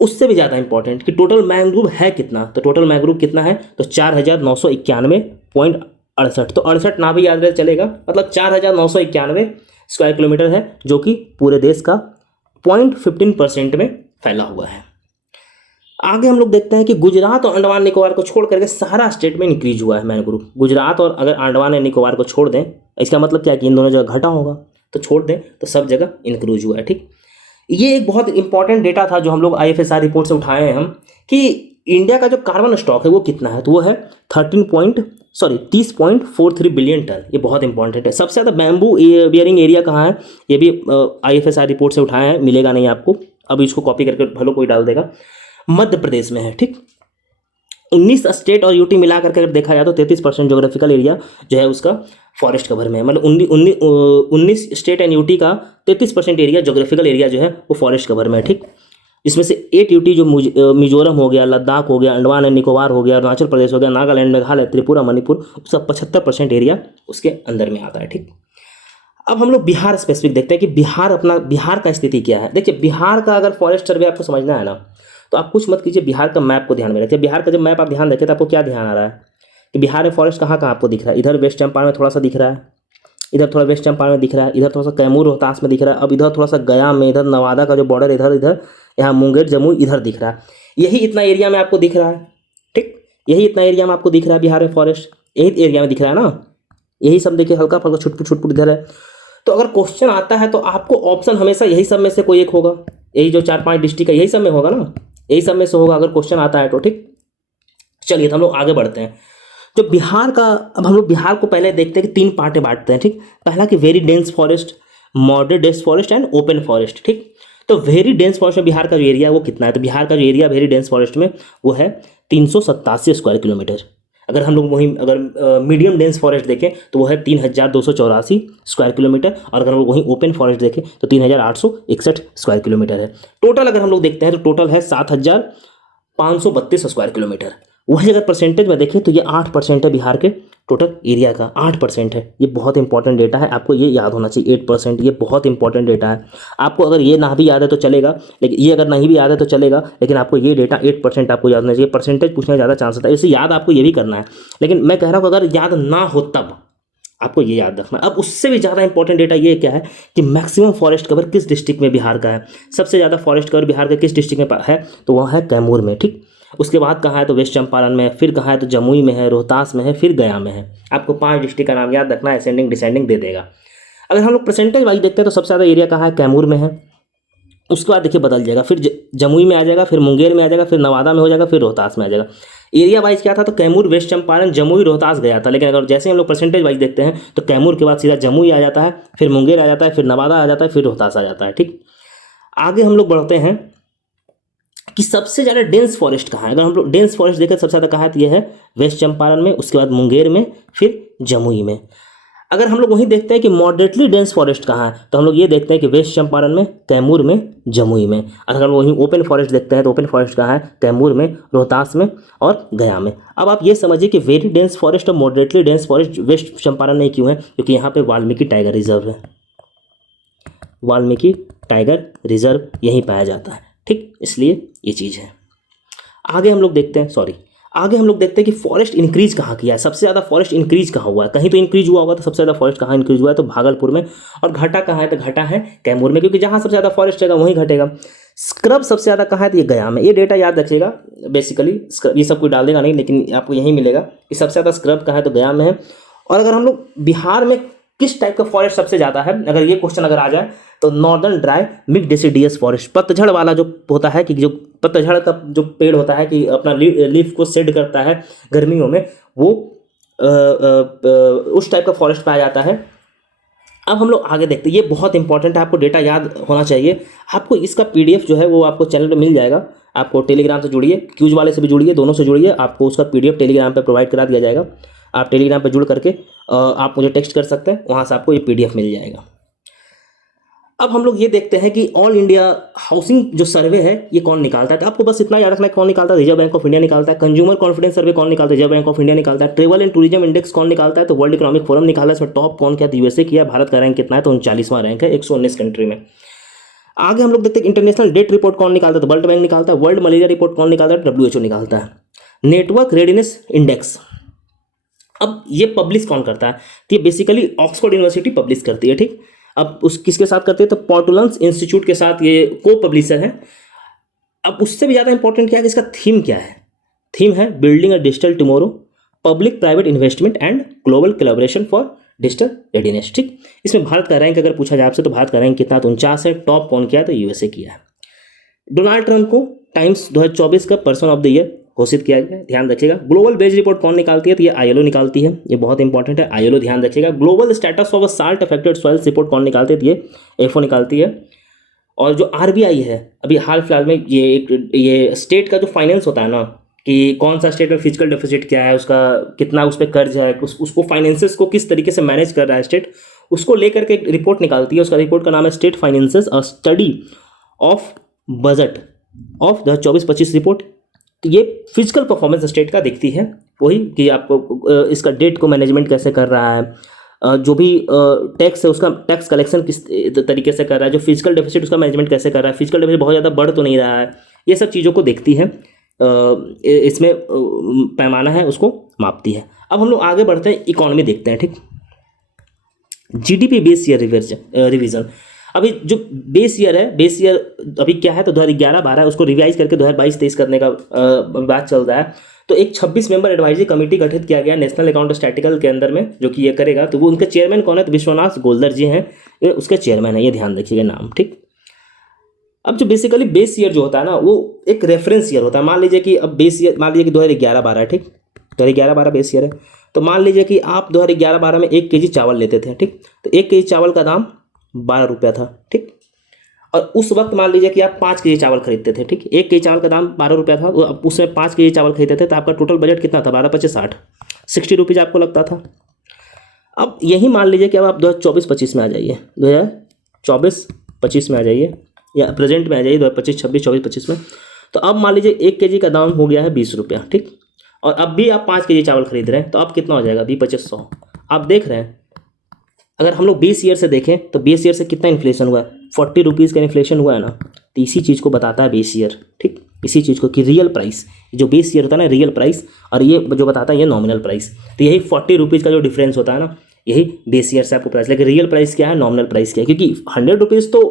उससे भी ज़्यादा इंपॉर्टेंट कि टोटल मैनग्रोव है कितना, तो टोटल मैनग्रोव कितना है, तो 4,991.68, तो 68 ना भी याद रहे चलेगा, मतलब 4,991 स्क्वायर किलोमीटर है, जो कि पूरे देश का 0.15% में फैला हुआ है। आगे हम लोग देखते हैं कि गुजरात और अंडमान निकोबार को छोड़ करके सारा स्टेट में इंक्रीज हुआ है मैनग्रोव। गुजरात और अगर अंडमान एंड निकोबार को छोड़ दें, इसका मतलब क्या कि इन दोनों जगह घटा होगा, तो छोड़ दें तो सब जगह इंक्रीज हुआ है, ठीक। ये एक बहुत इंपॉर्टेंट डेटा था जो हम लोग IFSR रिपोर्ट से उठाए हैं हम, कि इंडिया का जो कार्बन स्टॉक है वो कितना है, तो वो है 30.43 बिलियन टन। ये बहुत इंपॉर्टेंट है। सबसे ज़्यादा बैम्बू बियरिंग एरिया कहाँ है, ये भी IFSR रिपोर्ट से उठाया है, मिलेगा नहीं आपको, अब इसको कॉपी करके भलो कोई डाल देगा। मध्य प्रदेश में है, ठीक। 19 स्टेट और यूटी मिला करके अगर देखा जाए तो 33% जोग्राफिकल एरिया जो है उसका फॉरेस्ट कवर में है, मतलब 19 स्टेट एंड यूटी का 33% एरिया जोग्राफिकल एरिया जो है वो फॉरेस्ट कवर में है, ठीक। इसमें से 8 यूटी जो मिजोरम हो गया, लद्दाख हो गया, अंडमान एंड निकोबार हो गया, अरुणाचल प्रदेश हो गया, नागालैंड, मेघालय, त्रिपुरा, मणिपुर, उसका 75% एरिया उसके अंदर में आता है, ठीक। अब हम लोग बिहार स्पेसिफिक देखते हैं कि बिहार का स्थिति क्या है। देखिए बिहार का अगर फॉरेस्ट सर्वे आपको समझना है ना, तो आप कुछ मत कीजिए, बिहार का मैप को ध्यान में रखिए। बिहार का जब मैप आप ध्यान रखें तो आपको क्या ध्यान आ रहा है कि बिहार में फॉरेस्ट कहाँ कहाँ आपको दिख रहा है। इधर वेस्ट चंपारण में थोड़ा सा दिख रहा है, इधर थोड़ा वेस्ट चंपारण में दिख रहा है, इधर थोड़ा सा कैमूर रोहतास में दिख रहा है, अब इधर थोड़ा सा गया में, इधर नवादा का जो बॉर्डर इधर यहाँ मुंगेर जमुई इधर दिख रहा है। यही इतना एरिया में आपको दिख रहा है, ठीक। यही इतना एरिया में आपको दिख रहा है बिहार में फॉरेस्ट, यही एरिया में दिख रहा है ना। यही सब देखिए हल्का फल्का छुटपुट इधर है। तो अगर क्वेश्चन आता है तो आपको ऑप्शन हमेशा यही सब में से कोई एक होगा, यही जो 4-5 डिस्ट्रिक्ट है यही सब में होगा ना, यही सब में से होगा अगर क्वेश्चन आता है तो, ठीक। चलिए तो हम लोग आगे बढ़ते हैं। जो बिहार का, अब हम लोग बिहार को पहले देखते हैं कि 3 पार्ट में बांटते हैं, ठीक। पहला कि very dense forest, moderate dense forest and open forest, ठीक। तो वेरी डेंस फॉरेस्ट में बिहार का जो एरिया है वो कितना है, तो बिहार का जो एरिया वेरी डेंस फॉरेस्ट में वो है 387 स्क्वायर किलोमीटर। अगर हम लोग वहीं अगर मीडियम डेंस फॉरेस्ट देखें तो वो है 3,284 स्क्वायर किलोमीटर, और अगर हम लोग वहीं ओपन फॉरेस्ट देखें तो 3,861 स्क्वायर किलोमीटर है। टोटल अगर हम लोग देखते हैं तो टोटल है 532 स्क्वायर किलोमीटर। वही अगर परसेंटेज में देखें तो ये 8% है बिहार के टोटल एरिया का, 8% है। ये बहुत इंपॉर्टेंट डेटा है, आपको ये याद होना चाहिए। 8% ये बहुत इंपॉर्टेंट डेटा है। आपको अगर ये ना भी याद है तो चलेगा, लेकिन ये अगर नहीं भी याद है तो चलेगा, लेकिन आपको ये डेटा 8% आपको याद होना चाहिए। परसेंटेज पूछने का ज़्यादा चांस होता है, इसे याद आपको ये भी करना है। लेकिन मैं कह रहा हूँ अगर याद ना हो तब आपको ये याद रखना। अब उससे भी ज़्यादा इंपॉर्टेंट डेटा ये क्या है कि मैक्सिमम फॉरेस्ट कवर किस डिस्ट्रिक्ट में बिहार का है। सबसे ज़्यादा फॉरेस्ट कवर बिहार का किस डिस्ट्रिक्ट में है, तो वह है कैमूर में। ठीक, उसके बाद कहाँ है तो वेस्ट चंपारण में है, फिर कहाँ है तो जमुई में है, रोहतास में है, फिर गया में है। आपको 5 डिस्ट्रिक्ट का नाम याद रखना है, असेंडिंग डिसेंडिंग दे देगा। अगर हम लोग परसेंटेज वाइज देखते हैं तो सबसे ज़्यादा एरिया कहाँ है, कैमूर में है। उसके बाद देखिए बदल जाएगा, फिर जमुई में आ जाएगा, फिर मुंगेर में आ जाएगा, फिर नवादा में हो जाएगा, फिर रोहतास में आ जाएगा। एरिया वाइज क्या था तो कैमूर, वेस्ट चंपारण, जमुई, रोहतास गया था। लेकिन अगर जैसे हम लोग परसेंटेज वाइज देखते हैं तो कैमूर के बाद सीधा जमुई आ जाता है, फिर मुंगेर आ जाता है, फिर नवादा आ जाता है, फिर रोहतास आ जाता है। ठीक, आगे हम लोग बढ़ते हैं कि सबसे ज़्यादा डेंस फॉरेस्ट कहाँ है। अगर हम लोग डेंस फॉरेस्ट देखें सबसे ज़्यादा कहाँ है तो यह है वेस्ट चंपारण में, उसके बाद मुंगेर में, फिर जमुई में। अगर हम लोग वहीं देखते हैं कि मॉडरेटली डेंस फॉरेस्ट कहाँ है तो हम लोग ये देखते हैं कि वेस्ट चंपारण में, कैमूर में, जमुई में। अगर हम वहीं ओपन फॉरेस्ट देखते हैं तो ओपन फॉरेस्ट कहाँ है, कैमूर में, रोहतास में और गया में। अब आप ये समझिए कि वेरी डेंस फॉरेस्ट और moderately dense forest west Champaran में क्यों है, क्योंकि यहाँ पे वाल्मीकि टाइगर रिजर्व है। वाल्मीकि टाइगर रिजर्व यहीं पाया जाता है। ठीक, इसलिए ये चीज़ है। आगे हम लोग देखते हैं कि फॉरेस्ट इंक्रीज कहाँ किया है, सबसे ज़्यादा फॉरेस्ट इंक्रीज कहाँ हुआ है। कहीं तो इंक्रीज हुआ होगा तो सबसे ज़्यादा फॉरेस्ट कहाँ इंक्रीज हुआ है तो भागलपुर में। और घटा कहाँ है तो घटा है कैमूर में, क्योंकि जहाँ सबसे ज़्यादा फॉरेस्ट रहेगा वहीं घटेगा। स्क्रब सबसे ज़्यादा कहाँ है तो ये गया में। ये डेटा याद रखिएगा, बेसिकली ये सब कोई डाल देगा नहीं, लेकिन आपको यहीं मिलेगा कि सबसे ज़्यादा स्क्रब कहाँ है तो गया में है। और अगर हम लोग बिहार में किस टाइप का फॉरेस्ट सबसे ज़्यादा है, अगर ये क्वेश्चन अगर आ जाए तो northern dry mid deciduous forest, पतझड़ वाला जो होता है कि जो पतझड़ का जो पेड़ होता है कि अपना लीफ को शेड करता है गर्मियों में, वो उस टाइप का फॉरेस्ट पाया जाता है। अब हम लोग आगे देखते हैं, ये बहुत इंपॉर्टेंट है, आपको डेटा याद होना चाहिए। आपको इसका PDF जो है वो आपको चैनल पे मिल जाएगा। आपको टेलीग्राम से जुड़िए, क्यूज वाले से भी जुड़िए, दोनों से जुड़िए, आपको उसका PDF टेलीग्राम पे प्रोवाइड करा दिया जाएगा। आप टेलीग्राम पे जुड़ करके आप मुझे टेक्स्ट कर सकते हैं, वहाँ से आपको ये PDF मिल जाएगा। अब हम लोग ये देखते हैं कि ऑल इंडिया हाउसिंग जो सर्वे है ये कौन निकालता है। तो आपको बस इतना याद रखना है कौन निकालता है, रिजर्व बैंक ऑफ इंडिया निकालता है। कंज्यूमर कॉन्फिडेंस सर्वे कौन निकालता है, रिजर्व बैंक ऑफ इंडिया निकालता है। ट्रेवल एंड टूरिज्म इंडेक्स कौन निकालता है तो वर्ल्ड इकोनॉमिक फोरम निकाला है। इसमें टॉप कौन किया तो USA किया। भारत का रैंक कितना है तो 39वां रैंक है 119 कंट्री में। आगे हम लोग देखते हैं इंटरनेशनल डेट रिपोर्ट कौन निकालता है तो वर्ल्ड बैंक निकालता है। वर्ल्ड मलेरिया रिपोर्ट कौन निकालता है तो WHO निकालता है। नेटवर्क रेडीनेस इंडेक्स, अब ये पब्लिश कौन करता है तो ये बेसिकली ऑक्सफोर्ड यूनिवर्सिटी पब्लिश करती है। ठीक, अब उस किसके साथ करते हैं तो पोर्टुलन्स इंस्टीट्यूट के साथ ये को पब्लिशर है। अब उससे भी ज़्यादा इंपॉर्टेंट क्या है कि इसका थीम क्या है। थीम है building a digital tomorrow, public private investment and global collaboration for digital readiness. ठीक, इसमें भारत का रैंक अगर पूछा जाए आपसे तो भारत का रैंक कितना तो 49 है। टॉप कौन किया है तो USA किया है। डोनाल्ड ट्रंप को टाइम्स 2024 का पर्सन ऑफ द ईयर घोषित किया गया, ध्यान रखिएगा। ग्लोबल बेज रिपोर्ट कौन निकालती है तो ये ILO निकालती है, ये बहुत इंपॉर्टेंट है, ILO ध्यान रखिएगा। Global status of a salt affected soils report कौन निकालती है तो ये FO निकालती है। और जो RBI है अभी हाल फिलहाल में ये स्टेट का जो फाइनेंस होता है ना कि कौन सा स्टेट में फिजिकल डेफिसिट क्या है, उसका कितना उस पर कर्ज है, उसको फाइनेंसेस को किस तरीके से मैनेज कर रहा है स्टेट, उसको लेकर के एक रिपोर्ट निकालती है। उसका रिपोर्ट का नाम है state finances a study of budget of 2024-25 report. तो ये फिजिकल परफॉर्मेंस स्टेट का दिखती है, वही कि आपको इसका डेट को मैनेजमेंट कैसे कर रहा है, जो भी टैक्स है उसका टैक्स कलेक्शन किस तरीके से कर रहा है, जो फिजिकल डेफिसिट उसका मैनेजमेंट कैसे कर रहा है, फिजिकल डेफिसिट बहुत ज़्यादा बढ़ तो नहीं रहा है, ये सब चीज़ों को देखती है। इसमें पैमाना है उसको मापती है। अब हम लोग आगे बढ़ते हैं, इकोनॉमी देखते हैं। ठीक, GDP बेस ईयर रिवीजन। अभी जो बेस ईयर है, बेस ईयर अभी क्या है तो 2011-12 उसको रिवाइज करके 2022-23 करने का बात चल रहा है। तो एक 26 मेंबर एडवाइजरी कमेटी गठित किया गया नेशनल अकाउंट स्टैटिकल के अंदर में, जो कि ये करेगा। तो वो उनके चेयरमैन कौन है तो विश्वनाथ गोलदर जी हैं, ये उसके चेयरमैन है, ये ध्यान रखिएगा नाम। ठीक, अब जो बेसिकली बेस ईयर जो होता है ना वो एक रेफरेंस ईयर होता है। मान लीजिए कि अब बेस ईयर मान लीजिए कि 2011-12 है। ठीक, 2011-12 बेस ईयर है। तो मान लीजिए कि आप 2011-12 में 1 kg चावल लेते थे। ठीक, तो 1 kg चावल का दाम 12 रुपया था। ठीक, और उस वक्त मान लीजिए कि आप 5 kg चावल खरीदते थे। ठीक, 1 kg चावल का दाम 12 रुपया था, तो उसमें 5 kg चावल खरीदते थे तो आपका टोटल बजट कितना था 12×5 = 60 रुपीज़ आपको लगता था। अब यही मान लीजिए कि अब आप 2024-25 में आ जाइए, 2024-25 में आ जाइए या प्रेजेंट में आ जाइए 2025-26, 24-25 में। तो अब मान लीजिए 1 kg का दाम हो गया है 20 रुपया, ठीक। और अब भी आप 5 kg चावल खरीद रहे हैं, तो अब कितना हो जाएगा, 20-25-100। आप देख रहे हैं अगर हम लोग 20 ईयर से देखें तो 20 ईयर से कितना इन्फ्लेशन हुआ है, 40 रुपीज़ का इन्फ्लेशन हुआ है ना। तो इसी चीज़ को बताता है 20 ईयर, ठीक। इसी चीज़ को कि रियल प्राइस, जो 20 ईयर होता है ना रियल प्राइस, और ये जो बताता है ये नॉमिनल प्राइस। तो यही 40 रुपीज़ का जो डिफरेंस होता है ना, यही 20 ईयर से आपको प्राइस, लेकिन रियल प्राइस क्या है, नॉमिनल प्राइस क्या है, क्योंकि 100 रुपीज़ तो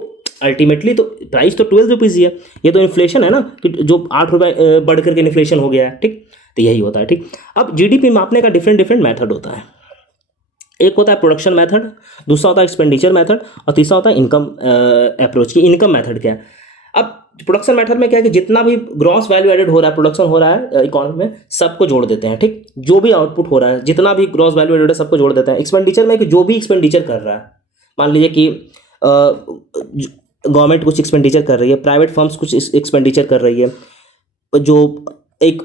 अल्टीमेटली तो प्राइस तो 12 रुपीज़ ही है। ये तो इन्फ्लेशन है ना, कि जो 8 रुपये बढ़ करके इन्फ्लेशन हो गया है, ठीक। तो यही होता है, ठीक। अब जीडीपी मापने का डिफरेंट मेथड होता है। एक होता है प्रोडक्शन मेथड, दूसरा होता है एक्सपेंडिचर मेथड, और तीसरा होता है इनकम अप्रोच की इनकम मेथड क्या है। अब प्रोडक्शन मेथड में क्या है कि जितना भी ग्रॉस वैल्यू एडेड हो रहा है, प्रोडक्शन हो रहा है इकोनॉमी में, सबको जोड़ देते हैं, ठीक। जो भी आउटपुट हो रहा है, जितना भी ग्रॉस वैल्यू एडेड है, सबको जोड़ देते हैं। एक्सपेंडिचर में कि जो भी एक्सपेंडिचर कर रहा है, मान लीजिए कि गवर्नमेंट कुछ एक्सपेंडिचर कर रही है, प्राइवेट फर्म्स कुछ एक्सपेंडिचर कर रही है, जो एक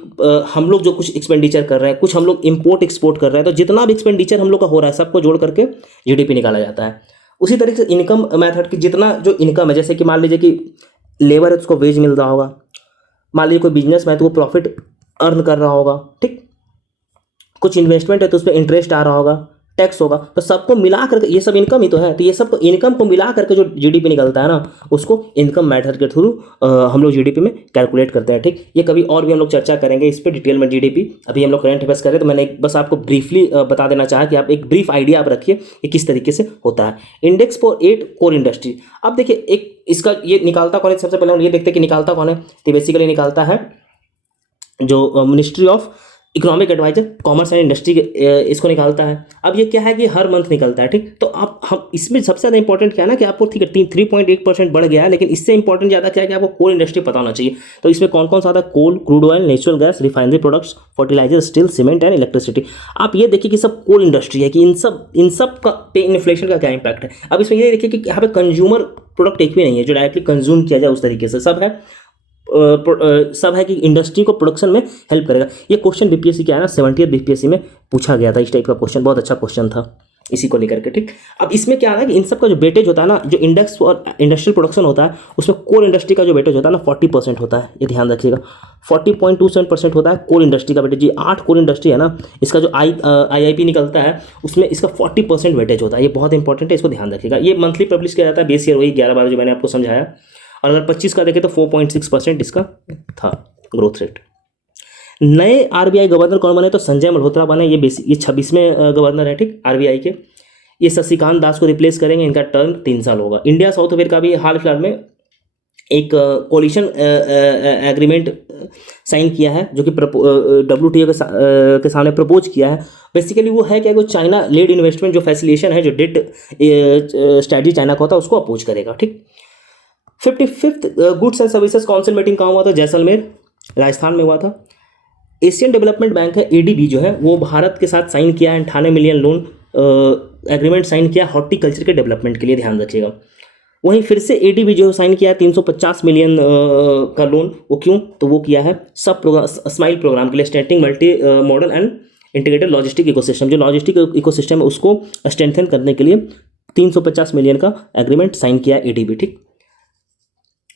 हम लोग जो कुछ एक्सपेंडिचर कर रहे हैं, कुछ हम लोग इंपोर्ट एक्सपोर्ट कर रहे हैं, तो जितना भी एक्सपेंडिचर हम लोग का हो रहा है सबको जोड़ करके जीडीपी निकाला जाता है। उसी तरीके से इनकम मेथड की जितना जो इनकम है, जैसे कि मान लीजिए कि लेबर है उसको वेज मिल रहा होगा, मान लीजिए कोई बिजनेस में है तो वो प्रॉफिट अर्न कर रहा होगा, ठीक। कुछ इन्वेस्टमेंट है तो उस पर इंटरेस्ट आ रहा होगा, टैक्स होगा, तो सबको मिला करके ये सब इनकम ही तो है। तो ये सब इनकम को मिला करके जो जीडीपी निकलता है ना, उसको इनकम मेथड के थ्रू हम लोग जीडीपी में कैलकुलेट करते हैं, ठीक। ये कभी और भी हम लोग चर्चा करेंगे इस पर डिटेल में जीडीपी। अभी हम लोग करंट अफेयर्स कर रहे हैं, तो मैंने बस आपको ब्रीफली बता देना चाहा कि आप एक ब्रीफ आइडिया आप रखिए कि किस तरीके से होता है। Index for 8 core industry. अब देखिए एक इसका ये निकालता कौन है, सबसे पहले हम ये देखते हैं कि निकालता कौन है। तो बेसिकली निकालता है जो ministry of economic adviser commerce and industry, इसको निकालता है। अब ये क्या है कि हर मंथ निकलता है, ठीक। तो आप हम इसमें सबसे ज़्यादा इंपॉर्टेंट क्या है ना कि आपको, ठीक है 3.8% बढ़ गया है, लेकिन इससे इंपॉर्टेंट ज़्यादा क्या है कि आपको कोल इंडस्ट्री पता होना चाहिए। तो इसमें कौन कौन सा आता है, coal, crude oil, natural gas, refinery products, fertiliser, steel, cement and electricity. आप ये देखिए कि सब कोल इंडस्ट्री है, कि इन सब का पे इन्फ्लेशन का क्या इंपैक्ट है। अब इसमें ये देखिए कि यहाँ पे कंज्यूमर प्रोडक्ट एक भी नहीं है जो डायरेक्टली कंज्यूम किया जाए उस तरीके से, सब है कि इंडस्ट्री को प्रोडक्शन में हेल्प करेगा। ये क्वेश्चन बीपीएससी क्या है ना 70th बीपीएससी में पूछा गया था, इस टाइप का क्वेश्चन, बहुत अच्छा क्वेश्चन था इसी को लेकर के, ठीक। अब इसमें क्या है कि इन सब का जो वेटेज होता है ना, जो इंडेक्स और इंडस्ट्रियल प्रोडक्शन होता है, उसमें कोल इंडस्ट्री का जो वेटेज होता है ना 40% होता है, ये ध्यान रखिएगा। 40.27% होता है कोल इंडस्ट्री का वेटेज। 8 कोल इंडस्ट्री है ना, इसका जो IIP निकलता है उसमें इसका 40% वेटेज होता है। ये बहुत इंपॉर्टेंट है, इसको ध्यान रखिएगा। ये मंथली पब्लिश किया जाता है, बेस ईयर वही 11-12 जो मैंने आपको समझाया। और अगर 25 का देखें तो 4.6% इसका था ग्रोथ रेट। नए आरबीआई गवर्नर कौन बने, तो संजय मल्होत्रा बने। ये 26वें गवर्नर है, ठीक, आरबीआई के। ये शशिकांत दास को रिप्लेस करेंगे, इनका टर्म 3 साल होगा। इंडिया साउथ अफ्रीका भी हाल फिलहाल में एक कोलिशन एग्रीमेंट साइन किया है, जो कि WTO के सामने प्रपोज किया है। बेसिकली वो है कि चाइना लेड इन्वेस्टमेंट जो फैसिलिटेशन है, जो डेट स्ट्रेटजी चाइना का होता है, उसको अपोज करेगा, ठीक। 55th goods and services council meeting कहाँ हुआ था, जैसलमेर राजस्थान में हुआ था। एशियन डेवलपमेंट बैंक है ADB जो है, वो भारत के साथ साइन किया है 98 मिलियन लोन एग्रीमेंट साइन किया हॉर्टिकल्चर के डेवलपमेंट के लिए, ध्यान रखिएगा। वहीं फिर से ADB जो साइन किया है 350 मिलियन का लोन, वो क्यों, तो वो किया है सब प्रोग्राम स्माइल प्रोग्राम के लिए, strengthening multi modal and integrated logistic ecosystem, जो लॉजिस्टिक इकोसिस्टम है उसको स्ट्रेंथन करने के लिए 350 मिलियन का एग्रीमेंट साइन किया ADB, ठीक।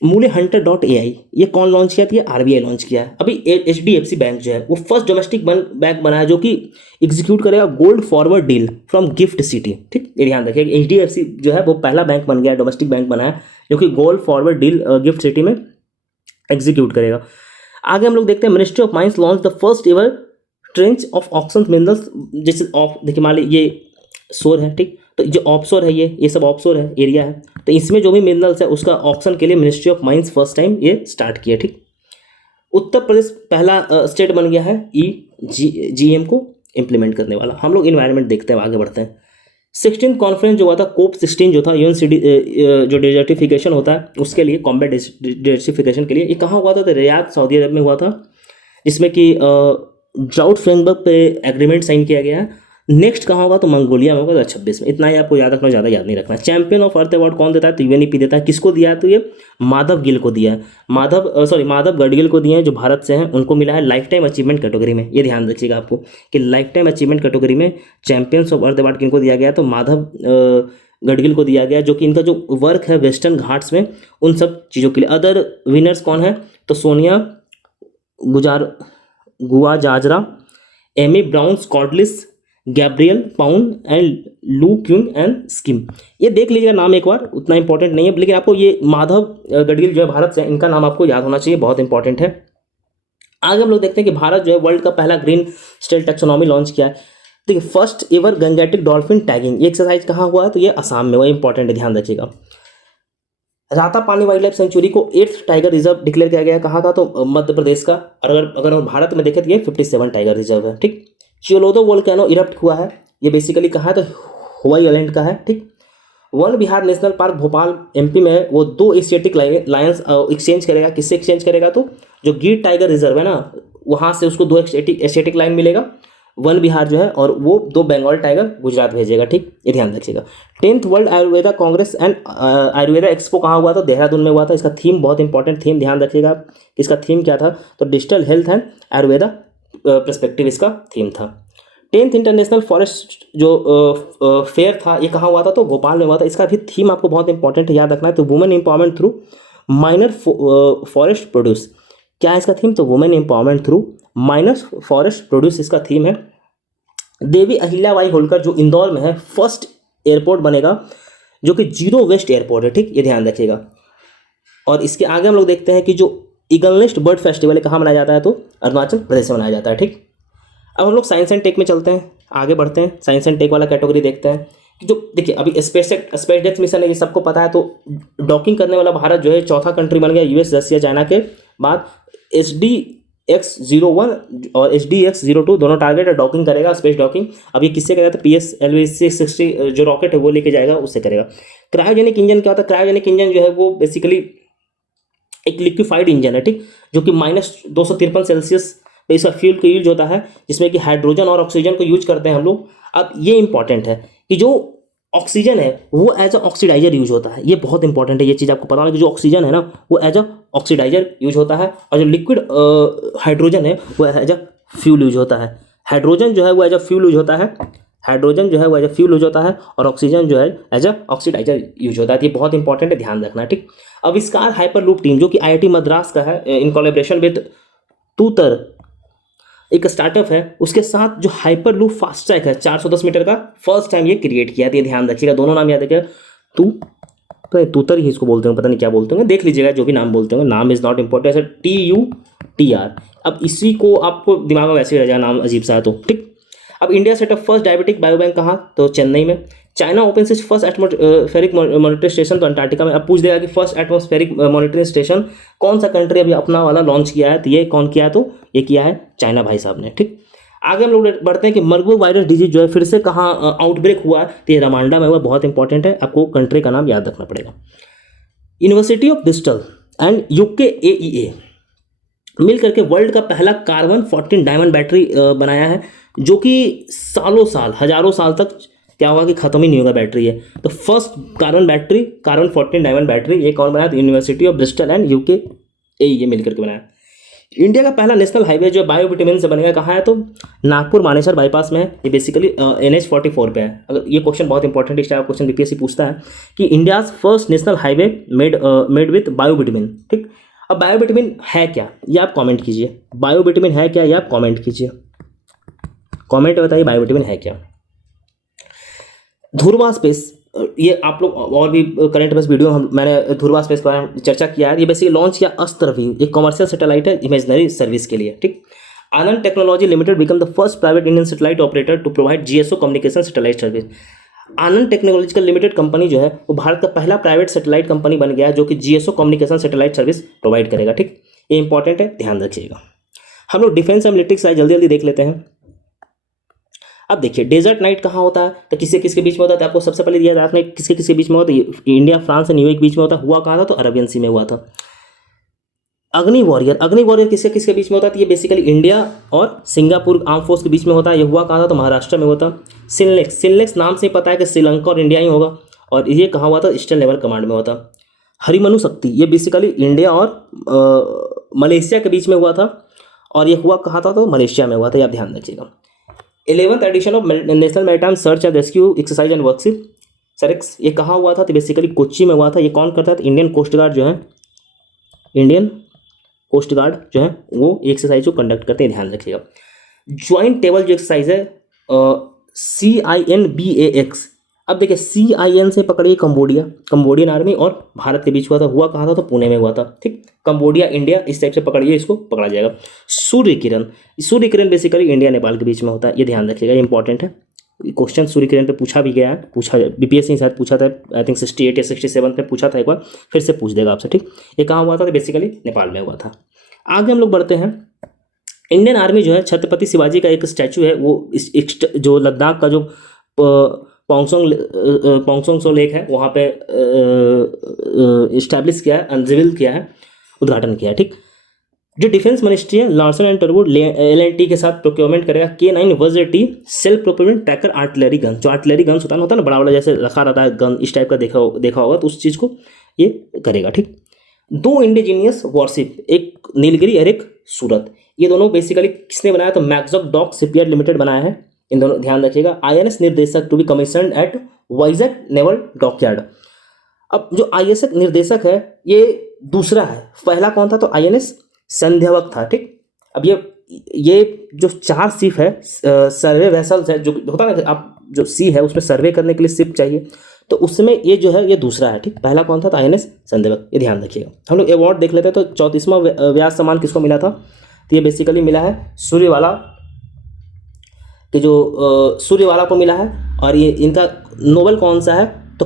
मूल्य hunter.ai ये कौन लॉन्च किया था, ये आरबीआई लॉन्च किया है। अभी HDFC बैंक जो है वो फर्स्ट डोमेस्टिक बैंक बना है जो कि एग्जीक्यूट करेगा gold forward deal from gift city, ठीक। ये ध्यान रखिए HDFC जो है वो पहला बैंक बन गया, डोमेस्टिक बैंक बना है जो कि gold forward deal gift city में एग्जीक्यूट करेगा। आगे हम लोग देखते हैं ministry of mines launch the first ever tranche of auction minerals. जैसे देखिए मान लीजिए ये सोर है, ठीक। तो जो ऑफशोर है ये सब ऑफशोर है एरिया है, तो इसमें जो भी मिनरल्स है उसका ऑक्शन के लिए ministry of mines first time ये स्टार्ट किया, ठीक। उत्तर प्रदेश पहला स्टेट बन गया है EGM को इम्प्लीमेंट करने वाला। हम लोग इन्वायरमेंट देखते हैं, आगे बढ़ते हैं। 16th कॉन्फ्रेंस जो हुआ था COP16 जो था UNCD जो डेजर्टिफिकेशन होता है उसके लिए, कॉम्बैट डेजर्टिफिकेशन के लिए, ये कहाँ हुआ था, तो रियाद सऊदी अरब में हुआ था, जिसमें कि ड्राउट फ्रेमवर्क पे एग्रीमेंट साइन किया गया है। नेक्स्ट कहाँ होगा, तो मंगोलिया में होगा 2026 में। इतना ही आपको याद रखना, ज़्यादा याद नहीं रखना। चैंपियन ऑफ अर्थ अवार्ड कौन देता है, तो UNEP देता है। किसको दिया है, तो ये माधव गिल को दिया है, माधव गडगिल को दिया है, जो भारत से हैं। उनको मिला है लाइफ टाइम अचीवमेंट कैटेगरी में। ये ध्यान रखिएगा आपको कि लाइफ टाइम अचीवमेंट कैटेगरी में चैंपियंस ऑफ अर्थ अवार्ड किनको दिया गया, तो माधव गडगिल को दिया गया, जो कि इनका जो वर्क है वेस्टर्न घाट्स में उन सब चीज़ों के लिए। अदर विनर्स कौन है, तो Sonia Guajajara, Amy Brown Scotlis, Gabriel Pound and Lu Qun and Skim. ये देख लीजिएगा नाम एक बार, उतना इंपॉर्टेंट नहीं है, लेकिन आपको ये माधव गडगिल जो है भारत से, इनका नाम आपको याद होना चाहिए, बहुत इंपॉर्टेंट है। आगे हम लोग देखते हैं कि भारत जो है वर्ल्ड का पहला ग्रीन स्टेल टैक्सोनॉमी लॉन्च किया है। देखिए first ever Gangetic dolphin tagging, ये एक्सरसाइज कहाँ हुआ है, तो ये असम में, वो इंपॉर्टेंट है, ध्यान रखिएगा। रातापानी वाइल्ड लाइफ सेंचुरी को 8th टाइगर रिजर्व डिक्लेयर किया गया, कहा था, तो मध्य प्रदेश का। और अगर हम भारत में देखें तो ये 57 टाइगर रिजर्व है, ठीक। चियोलोदो वोल्केनो इरप्ट हुआ है, ये बेसिकली कहाँ है, तो हवाई आइलैंड का है, ठीक। वन विहार नेशनल पार्क भोपाल एमपी में है, वो 2 एशियाटिक लायंस एक्सचेंज करेगा, किससे एक्सचेंज करेगा, तो जो गिर टाइगर रिजर्व है ना, वहाँ से उसको 2 एशियाटिक लाइन मिलेगा, वन विहार जो है, और वो 2 बंगाल टाइगर गुजरात भेजेगा, ठीक, ये ध्यान रखिएगा। 10th world Ayurveda Congress and Ayurveda expo कहाँ हुआ था, देहरादून में हुआ था। इसका थीम बहुत इंपॉर्टेंट थीम, ध्यान रखिएगा, इसका थीम क्या था, तो digital health and Ayurveda perspective इसका थीम था। 10th इंटरनेशनल फॉरेस्ट जो फेयर था, ये कहाँ हुआ था, तो भोपाल में हुआ था। इसका भी थीम आपको बहुत इंपॉर्टेंट है, याद रखना है, तो women empowerment through minor forest produce. क्या है इसका थीम, तो women empowerment through minor forest produce इसका थीम है। देवी अहिल्याबाई होलकर जो इंदौर में है, फर्स्ट एयरपोर्ट बनेगा जो कि जीरो वेस्ट एयरपोर्ट है, ठीक, ये ध्यान रखिएगा। और इसके आगे हम लोग देखते हैं कि जो ईगल नेस्ट बर्ड फेस्टिवल है कहाँ मनाया जाता है, तो अरुणाचल प्रदेश में मनाया जाता है, ठीक। अब हम लोग साइंस एंड टेक में चलते हैं, आगे बढ़ते हैं, साइंस एंड टेक वाला कैटेगरी देखते हैं कि जो देखिए अभी स्पेस डेक्स मिशन है, ये सबको पता है, तो डॉकिंग करने वाला भारत जो है 4था कंट्री बन गया, यूएस, रसिया, चाइना के बाद। SDX-01 और SDX-02 दोनों टारगेट है, डॉकिंग करेगा, स्पेस डॉकिंग। अब ये किससे करेगा, तो PSLV-660 जो रॉकेट है वो लेके जाएगा, उससे करेगा। क्रायोजेनिक इंजन क्या होता है, क्रायोजेनिक इंजन जो है वो बेसिकली एक लिक्विफाइड इंजन है, ठीक, जो कि -253 पे इसका फ्यूल को यूज होता है, जिसमें कि हाइड्रोजन और ऑक्सीजन को यूज करते हैं हम लोग। अब ये इंपॉर्टेंट है कि जो ऑक्सीजन है वो एज अ ऑक्सीडाइजर यूज होता है, ये बहुत इंपॉर्टेंट है, ये चीज़ आपको पता होगा कि जो ऑक्सीजन है ना वो एज अ ऑक्सीडाइजर यूज होता है, और जो लिक्विड हाइड्रोजन है वो एज अ फ्यूल यूज होता है। हाइड्रोजन जो है वो एज अ फ्यूल यूज होता है, हाइड्रोजन जो है वो एज अ फ्यूल यूज होता है, और ऑक्सीजन जो है एज अ ऑक्सीडाइजर यूज होता है। ये बहुत इंपॉर्टेंट है, ध्यान रखना है, ठीक। आविष्कार हाइपरलूप टीम जो कि IIT मद्रास का है, इन कोलैबोरेशन विद तूतर एक स्टार्टअप है, उसके साथ जो हाइपरलूप फास्ट ट्रैक है 410 मीटर का, फर्स्ट टाइम ये क्रिएट किया था, ये ध्यान रखिएगा। दोनों नाम याद रखिएगा, तूतर ही इसको बोलते हैं, पता नहीं क्या बोलते होंगे, देख लीजिएगा, जो भी नाम बोलते होंगे, नाम इज नॉट इंपॉर्टेंट, ऐसे TUTR। अब इसी को आपको दिमाग में वैसे ही रह जाएगा, नाम अजीब सा है तो, ठीक। अब India setup first diabetic biobank कहाँ, तो चेन्नई में। चाइना ओपन से फर्स्ट एटमॉस्फेरिक मॉनिटरिंग स्टेशन, तो अंटार्कटिका में। अब पूछ देगा कि फर्स्ट एटमॉस्फेरिक मॉनिटरिंग स्टेशन कौन सा कंट्री अभी अपना वाला लॉन्च किया है, तो ये कौन किया है, तो ये किया है चाइना भाई साहब ने, ठीक। आगे हम लोग बढ़ते हैं कि मर्बर्ग वायरस डिजीज जो है फिर से कहाँ आउटब्रेक हुआ है, तो ये रवांडा में हुआ, बहुत इंपॉर्टेंट है, आपको कंट्री का नाम याद रखना पड़ेगा। University of Bristol and UKAEA मिल करके वर्ल्ड का पहला कार्बन 14 डायमंड बैटरी बनाया है, जो कि सालों साल, हजारों साल तक क्या होगा कि खत्म ही नहीं होगा बैटरी है। तो फर्स्ट कार्बन 14 डायमंड बैटरी, ये कौन बनाया, तो university of Bristol and UKAEA मिल करके बनाया। इंडिया का पहला नेशनल हाईवे जो बायोविटामिन से बनेगा कहाँ है, तो नागपुर मानेसर बाईपास में है, ये बेसिकली NH-44 पे है। अगर ये क्वेश्चन बहुत इंपॉर्टेंट, इस टाइप क्वेश्चन BPSC पूछता है कि India's first national highway made with biovitamin, ठीक। अब बायोविटामिन है क्या, ये आप कमेंट कीजिए, बायोविटामिन है क्या, ये आप कमेंट कीजिए, कमेंट बताइए बायोविटामिन है क्या। ध्रुवा स्पेस, ये आप लोग और भी करंट अफेयर्स वीडियो मैंने ध्रुवा स्पेस के बारे में चर्चा किया है। ये बेसिकली लॉन्च किया अस्त्रवी, एक कमर्शियल सैटेलाइट है इमेजनरी सर्विस के लिए, ठीक। Anand technology limited become the first private Indian satellite operator to provide GSO communication satellite service. Anand technological limited company जो है वो भारत का पहला प्राइवेट सैटेलाइट कंपनी बन गया है, जो कि GSO communication satellite service provide करेगा, ठीक। ये इंपॉर्टेंट है, ध्यान रखिएगा। हम लोग डिफेंस एंड मिलिट्री साइड जल्दी जल्दी देख लेते हैं। अब देखिए डेजर्ट नाइट कहाँ होता है, तो किसके किसके बीच में होता है, तो आपको सबसे पहले दिया था किसके किसके बीच में होता है, इंडिया, फ्रांस और न्यूयॉर्क के बीच में होता है। हुआ कहाँ था, तो अरबियन सी में हुआ था। अग्नि वॉरियर किसके किसके बीच में होता है, तो ये बेसिकली इंडिया और सिंगापुर आर्म फोर्स के बीच में होता है। ये हुआ कहाँ था, तो महाराष्ट्र में होता। सिनलेक्स नाम से ही पता है कि श्रीलंका और इंडिया ही होगा, और ये कहाँ हुआ था, ईस्टर्न नेवल कमांड में होता। हरिमनु शक्ति, ये बेसिकली इंडिया और मलेशिया के बीच में हुआ था, और ये हुआ कहाँ था, तो मलेशिया में हुआ था, ये आप ध्यान रखिएगा। 11th edition of national maritime search and rescue exercise and workshop SEREX, ये कहाँ हुआ था, तो बेसिकली कोच्चि में हुआ था। ये कौन करता है, तो इंडियन कोस्ट गार्ड जो है, इंडियन कोस्ट गार्ड जो है वो एक्सरसाइज को कंडक्ट करते हैं, ध्यान रखिएगा। ज्वाइंट टेबल जो एक्सरसाइज है CINBAX, अब देखिए CIN से पकड़िए कंबोडिया, कंबोडियन आर्मी और भारत के बीच हुआ था, हुआ कहाँ था तो पुणे में हुआ था, ठीक। कंबोडिया इंडिया इस टाइप से पकड़िए, इसको पकड़ा जाएगा। सूर्य किरण, सूर्य किरण बेसिकली इंडिया नेपाल के बीच में होता है, ये ध्यान रखिएगा, ये इंपॉर्टेंट है। क्वेश्चन सूर्य किरण पे पूछा भी गया है, पूछा BPSC शायद पूछा था, आई थिंक 68 या 67 पे पूछा था एक बार, फिर से पूछ देगा आपसे, ठीक। ये कहाँ हुआ था तो बेसिकली नेपाल में हुआ था। आगे हम लोग बढ़ते हैं। इंडियन आर्मी जो है छत्रपति शिवाजी का एक स्टैचू है, वो जो लद्दाख का जो पोंगसोंग सो लेक है वहाँ पे इस्टेब्लिश किया है, अनजिल किया है, उद्घाटन किया है, ठीक। जो डिफेंस मिनिस्ट्री है लार्सन एंड टर्बो LNT के साथ प्रोक्योरमेंट करेगा K9 WST self procurement tracker artillery gun, जो आर्टिलरी गन्स होता है ना बड़ा बड़ा जैसे रखा रहता है गन, इस टाइप का देखा होगा, तो उस चीज़ को ये करेगा, ठीक। 2 इंडिजीनियस वॉरशिप, एक नीलगिरी और एक सूरत, ये दोनों बेसिकली किसने बनाया तो मैक्सॉक डॉक शिपयार्ड लिमिटेड बनाया है, इन दोनों ध्यान रखिएगा। INS Nirdeshak to be commissioned at Vizag naval dockyard. अब जो INS निर्देशक है ये दूसरा है, पहला कौन था तो INS संध्यावक था, ठीक। अब ये जो 4 शिप है सर्वे वेसल्स है, जो होता है ना आप जो सी है उसमें सर्वे करने के लिए शिप चाहिए, तो उसमें ये जो है ये दूसरा है, ठीक। पहला कौन था तो INS संध्यावक, ये ध्यान रखिएगा। हम लोग अवार्ड देख लेते हैं, तो 34वां व्यास सम्मान किसको मिला था तो ये बेसिकली मिला है सूर्यवाला कि जो सूर्यवाला को मिला है, और ये इनका नोबल कौन सा है तो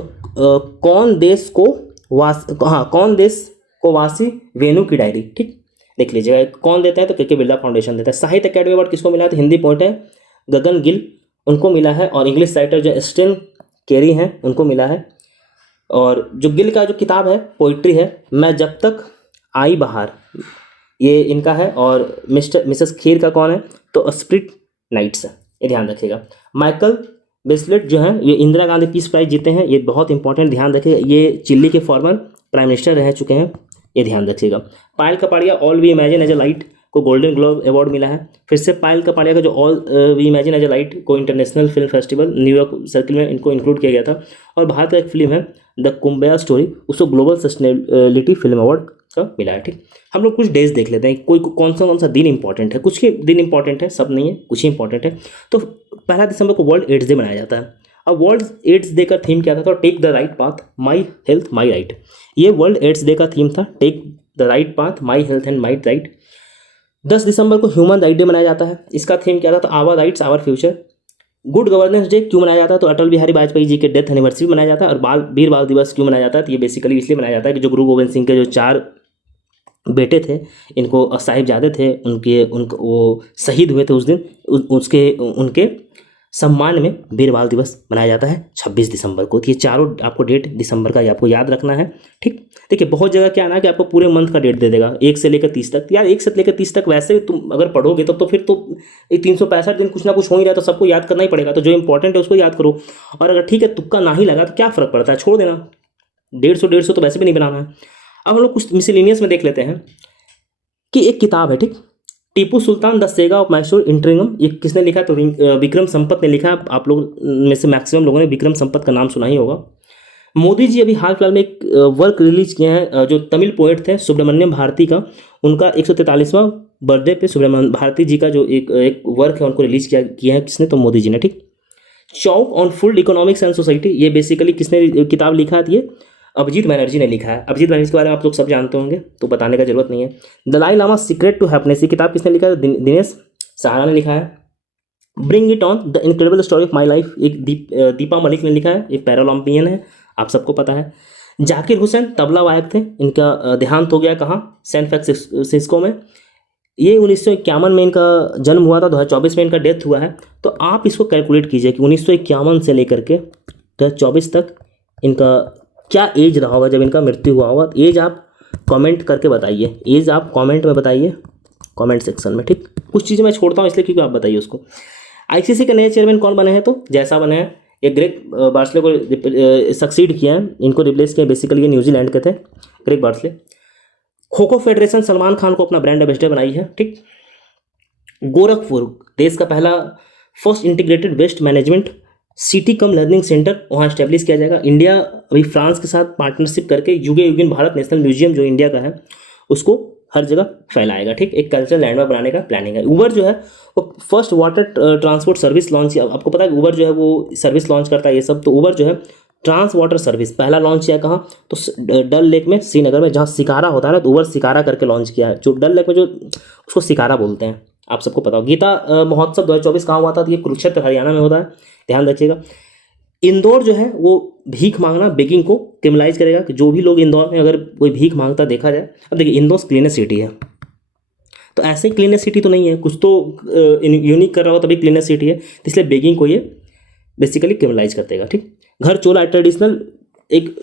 कौन देश को वासी वेणु की डायरी, ठीक। देख लीजिएगा कौन देता है तो KK बिरला फाउंडेशन देता है। साहित्य अकेडमी अवार्ड किसको मिला है तो हिंदी पोएट है गगन गिल, उनको मिला है, और इंग्लिश राइटर जो स्टेन केरी हैं उनको मिला है। और जो गिल का जो किताब है पोइट्री है मैं जब तक आई बहार, ये इनका है, और मिसेस खीर का कौन है तो स्प्रिट नाइट्स है, ये ध्यान रखिएगा। माइकल बेस्लेट जो है ये इंदिरा गांधी पीस प्राइज जीते हैं, ये बहुत इंपॉर्टेंट, ध्यान रखिएगा, ये चिल्ली के फॉर्मर प्राइम मिनिस्टर रह चुके हैं, ये ध्यान रखिएगा। पायल Kapadia all we imagine as a light को गोल्डन ग्लोब अवार्ड मिला है। फिर से पायल कपाड़िया का जो all we imagine as a light को international film festival New York circle में इनको इंक्लूड किया गया था। और भारत का एक फिल्म है द कुंभया स्टोरी, उसको ग्लोबल सस्टेनेबिलिटी फिल्म अवार्ड का मिला है, ठीक। हम लोग कुछ डेज देख लेते हैं, कौन सा दिन इंपॉर्टेंट है, कुछ के दिन इंपॉर्टेंट है, सब नहीं है, कुछ ही इंपॉर्टेंट है। तो 1 दिसंबर को वर्ल्ड एड्स डे मनाया जाता है। अब वर्ल्ड एड्स डे का थीम क्या था तो take the right path, my health my right, ये वर्ल्ड एड्स डे का थीम था, take the right path, my health and my right. 10 दिसंबर को ह्यूमन राइट डे मनाया जाता है, इसका थीम क्या था तो our rights our future. Good governance day क्यों मनाया जाता है तो अटल बिहारी वाजपेयी जी के डेथ एनिवर्सरी मनाया जाता है। और वीर बाल दिवस क्यों मनाया जाता है तो ये बेसिकली इसलिए मनाया जाता है कि जो गुरु गोविंद सिंह के जो 4 बेटे थे, इनको साहिबजादे थे, उनको वो शहीद हुए थे उस दिन, उनके सम्मान में वीर बाल दिवस मनाया जाता है 26 दिसंबर को। तो ये चारों आपको डेट दिसंबर का आपको याद रखना है, ठीक। देखिए बहुत जगह क्या ना कि आपको पूरे मंथ का डेट दे देगा 1 से लेकर 30 तक, यार 1 से लेकर 30 तक वैसे तुम अगर पढ़ोगे तो फिर तो 365 दिन कुछ ना कुछ हो ही रहा है, तो सबको याद करना ही पड़ेगा, तो जो इंपॉर्टेंट है उसको याद करो। और अगर ठीक है तुक्का ना ही लगा तो क्या फ़र्क पड़ता है, छोड़ देना, 150 तो वैसे भी नहीं बनाना है। अब हम लोग कुछ मिसलेनियस में देख लेते हैं कि एक किताब है, ठीक, Tipu Sultan the Sega of Mysore इंट्रिगम, ये किसने लिखा तो विक्रम संपत ने लिखा। आप लोग में से मैक्सिमम लोगों ने विक्रम संपत का नाम सुना ही होगा। मोदी जी अभी हाल फिलहाल में एक वर्क रिलीज किए हैं, जो तमिल पोएट थे सुब्रमण्यम भारती का, उनका 143वां बर्थडे पे सुब्रमण्यम भारती जी का जो एक वर्क है उनको रिलीज किया है किसने तो मोदी जी ने, ठीक। Choke on full economics and society, ये बेसिकली किसने किताब लिखा है, ये अभिजीत बनर्जी ने लिखा है। अभिजीत बनर्जी के बारे में आप लोग सब जानते होंगे तो बताने का जरूरत नहीं है। Dalai Lama secret to happiness, ये किताब किसने लिखा है दिनेश सहारा ने लिखा है। Bring it on the incredible story of my life, एक दीपा मलिक ने लिखा है, एक पैरालंपियन है, आप सबको पता है। जाकिर हुसैन तबला वायक थे, इनका देहांत हो गया कहाँ सैन फ्रांसिस्को में, ये 1951 में इनका जन्म हुआ था, 2024 में इनका डेथ हुआ है। तो आप इसको कैलकुलेट कीजिए कि 1951 से लेकर के 2024 तक इनका क्या एज रहा होगा जब इनका मृत्यु हुआ होगा। एज आप कमेंट करके बताइए, एज आप कमेंट में बताइए, कमेंट सेक्शन में, ठीक। कुछ चीज़ें मैं छोड़ता हूँ इसलिए क्योंकि आप बताइए उसको। ICC के नए चेयरमैन कौन बने हैं तो जैसा बने हैं ये ग्रेग बार्सले को सक्सीड किया है, इनको रिप्लेस किया, बेसिकली ये न्यूजीलैंड के थे Greg Barclay. Kho kho federation Salman Khan को अपना ब्रांड एम्बेसडर बनाई है, ठीक। गोरखपुर देश का पहला first integrated waste management city cum learning centre वहाँ स्टैब्लिश किया जाएगा। इंडिया अभी फ्रांस के साथ पार्टनरशिप करके युगे युगिन भारत नेशनल म्यूजियम जो इंडिया का है उसको हर जगह फैलाएगा। ठीक, एक कल्चरल लैंडमार्क बनाने का प्लानिंग है। उबर जो है वो first water transport service launch, आपको पता है उबर जो है वो सर्विस लॉन्च करता है ये सब। तो उबर जो है ट्रांस वाटर सर्विस पहला लॉन्च किया कहाँ, तो डल लेक में, श्रीनगर में, जहाँ शिकारा होता है ना, तो उबर शिकारा करके लॉन्च किया है। जो डल लेक में जो उसको शिकारा बोलते हैं, आप सबको पता हो। गीता महोत्सव 2024 कहाँ हुआ था, तो ये कुरुक्षेत्र हरियाणा में होता है, ध्यान रखिएगा। इंदौर जो है वो भीख मांगना, बेगिंग को क्रिमिनलाइज करेगा कि जो भी लोग इंदौर में अगर कोई भीख मांगता देखा जाए। अब देखिए इंदौर क्लीनेस्ट सिटी है, तो ऐसे ही क्लीनेस्ट सिटी तो नहीं है, कुछ तो यूनिक कर रहा हो तभी क्लीनेस्ट सिटी है, तो इसलिए बेगिंग को ये बेसिकली क्रिमिनलाइज कर देगा। ठीक, घर चोला ट्रेडिशनल, एक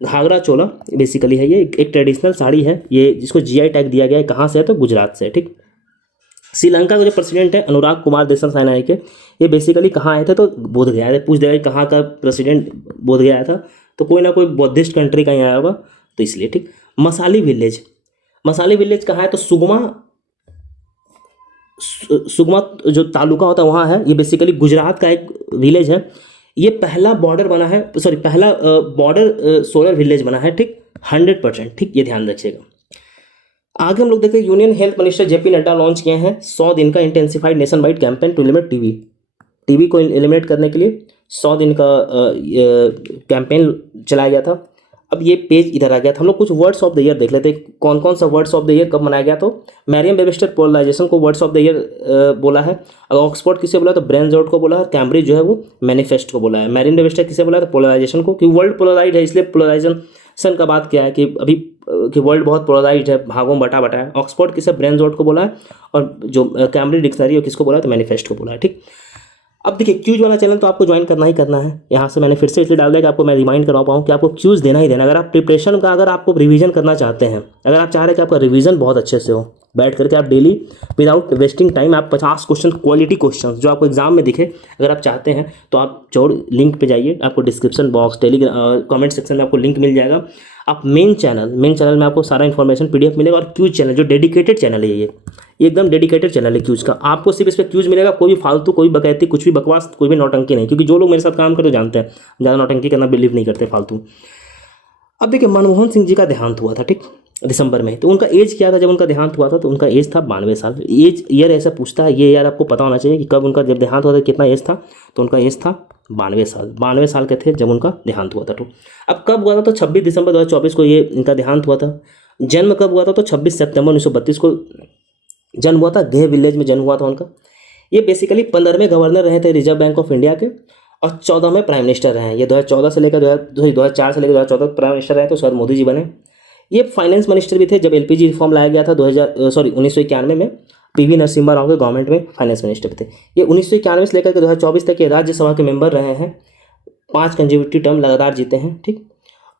घाघरा चोला बेसिकली है, ये एक ट्रेडिशनल साड़ी है ये, जिसको जीआई टैग दिया गया है। कहाँ से है, तो गुजरात से है। ठीक, श्रीलंका के जो प्रेसिडेंट है अनुराग कुमार देसाई के, ये बेसिकली कहाँ आए थे, तो बोध गया है। पूछ देगा कहाँ का प्रेसिडेंट बोध गया आया था, तो कोई ना कोई बौद्धिस्ट कंट्री का ही आया होगा, तो इसलिए। ठीक, मसाली विलेज कहाँ है, तो सुगमा जो तालुका होता है वहाँ है। ये बेसिकली गुजरात का एक विलेज है। ये पहला बॉर्डर बना है, सॉरी पहला बॉर्डर सोलर विलेज बना है। ठीक, 100%। ठीक, ये ध्यान रखिएगा। आगे हम लोग देखते हैं union health minister JP Nadda launch किए हैं 100 दिन का intensified nation wide campaign to eliminate TB को एलिमिनेट करने के लिए 100 दिन का कैंपेन चलाया गया था। अब ये पेज इधर आ गया था। हम लोग कुछ वर्ड्स ऑफ द ईयर देख लेते हैं, कौन कौन सा वर्ड्स ऑफ द ईयर कब मनाया गया। तो मैरियम वेबस्टर पोलराइजेशन को वर्ड्स ऑफ द ईयर बोला है। अगर ऑक्सफोर्ड किसे बोला, तो ब्रेनजोर्ड को बोला है। कैम्ब्रिज जो है वो मैनिफेस्ट को बोला है। मैरियम वेबस्टर किसे बोला, तो पोलराइजेशन को, कि वर्ल्ड पोलराइज है इसलिए पोलराइजेशन का बात क्या है कि अभी कि वर्ल्ड बहुत पोलराइज्ड है, भागों में बटा है। ऑक्सफोर्ड किसे ब्रेनजोर्ड को बोला है, और जो कैम्ब्रिज डिक्शनरी है किसको बोला है, तो मैनिफेस्ट को बोला है। ठीक, अब देखिए क्यूज वाला चैनल तो आपको ज्वाइन करना ही करना है। यहाँ से मैंने फिर से इसलिए डाल दिया कि आपको मैं रिमाइंड करवा पाऊँ कि आपको क्यूज देना ही देना। अगर आप प्रिपरेशन का, अगर आपको रिवीजन करना चाहते हैं, अगर आप चाह रहे हैं कि आपका रिवीजन बहुत अच्छे से हो, बैठ करके आप डेली विदाउट वेस्टिंग टाइम आप 50 क्वेश्चन, क्वालिटी क्वेश्चन जो आपको एग्जाम में दिखे, अगर आप चाहते हैं तो आप जरूर लिंक पे जाइए। आपको डिस्क्रिप्शन बॉक्स, कमेंट सेक्शन में आपको लिंक मिल जाएगा। आप मेन चैनल में आपको सारा इन्फॉर्मेशन पीडीएफ मिलेगा। और क्यूज चैनल जो डेडिकेटेड चैनल है, ये एकदम डेडिकेटेड चैनल है क्यूज का। आपको सिर्फ इस पर क्यूज मिलेगा, कोई भी फालतू, कोई बकैती, कुछ भी बकवास, कोई भी नौटंकी नहीं। क्योंकि जो लोग मेरे साथ काम करते जानते हैं, ज़्यादा नौटंकी करना बिलीव नहीं करते फालतू। अब देखिए मनमोहन सिंह जी का देहांत हुआ था, ठीक, दिसंबर में। तो उनका एज क्या था जब उनका देहांत हुआ था, तो उनका एज था 92 साल। एज ईयर ऐसा पूछता है, ये यार आपको पता होना चाहिए कि कब उनका जब देहांत हुआ था, कितना एज था। तो उनका एज था 92 साल। 92 साल के थे जब उनका देहांत हुआ था। तो अब कब हुआ था, तो 26 दिसंबर 2024 को ये इनका देहांत हुआ था। जन्म कब हुआ था, तो 26 सितंबर 1932 को जन्म हुआ था। गेह विलेज में जन्म हुआ था उनका। ये बेसिकली 15वें गवर्नर रहे थे रिजर्व बैंक ऑफ इंडिया के, और 14वें प्राइम मिनिस्टर रहे हैं। ये 2014 से लेकर 2004 से लेकर 2014 तक प्राइम मिनिस्टर रहे, तो शायद मोदी जी बने। ये फाइनेंस मिनिस्टर भी थे जब एलपीजी रिफॉर्म लाया गया था 1991 में। पीवी नरसिम्हा राव के गवर्नमेंट में फाइनेंस मिनिस्टर थे। ये 1991 से लेकर के 2024 तक ये राज्यसभा के मेंबर रहे हैं। 5 कंसेक्यूटिव टर्म लगातार जीते हैं, ठीक।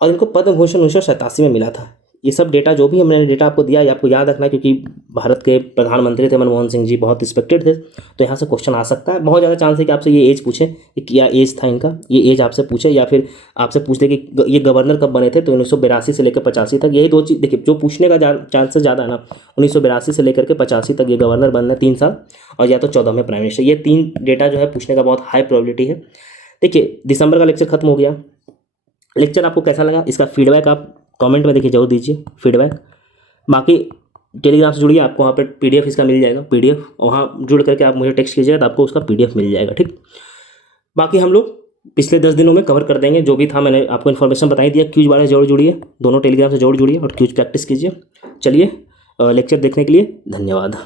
और इनको पद्म भूषण 1987 में मिला था। ये सब डेटा जो भी हमने डेटा आपको दिया, ये आपको याद रखना है, क्योंकि भारत के प्रधानमंत्री थे मनमोहन सिंह जी, बहुत रिस्पेक्टेड थे। तो यहाँ से क्वेश्चन आ सकता है। बहुत ज़्यादा चांस है कि आपसे ये एज पूछे कि क्या एज था इनका, ये एज आपसे पूछे, या फिर आपसे पूछ दे कि ये गवर्नर कब बने थे। तो 1982 से लेकर 85 तक, यही 2 चीज़ देखिए जो पूछने का चांसेस ज़्यादा है ना। 1982 से लेकर के 85 तक ये गवर्नर बनने 3 साल, और या तो 14वें प्राइम मिनिस्टर। ये 3 डेटा जो है पूछने का बहुत हाई प्रोबेबिलिटी है। देखिए दिसंबर का लेक्चर खत्म हो गया। लेक्चर आपको कैसा लगा, इसका फीडबैक आप कमेंट में देखिए जरूर दीजिए फीडबैक। बाकी टेलीग्राम से जुड़िए, आपको वहाँ पे पीडीएफ इसका मिल जाएगा। पीडीएफ वहाँ जुड़ करके आप मुझे टेक्स्ट कीजिएगा तो आपको उसका पीडीएफ मिल जाएगा, ठीक। बाकी हम लोग पिछले 10 दिनों में कवर कर देंगे जो भी था, मैंने आपको इन्फॉर्मेशन बताई दिया। क्यूज वाले जरूर जुड़िए, दोनों टेलीग्राम से जरूर जुड़िए और क्यूज प्रैक्टिस कीजिए। चलिए लेक्चर देखने के लिए धन्यवाद।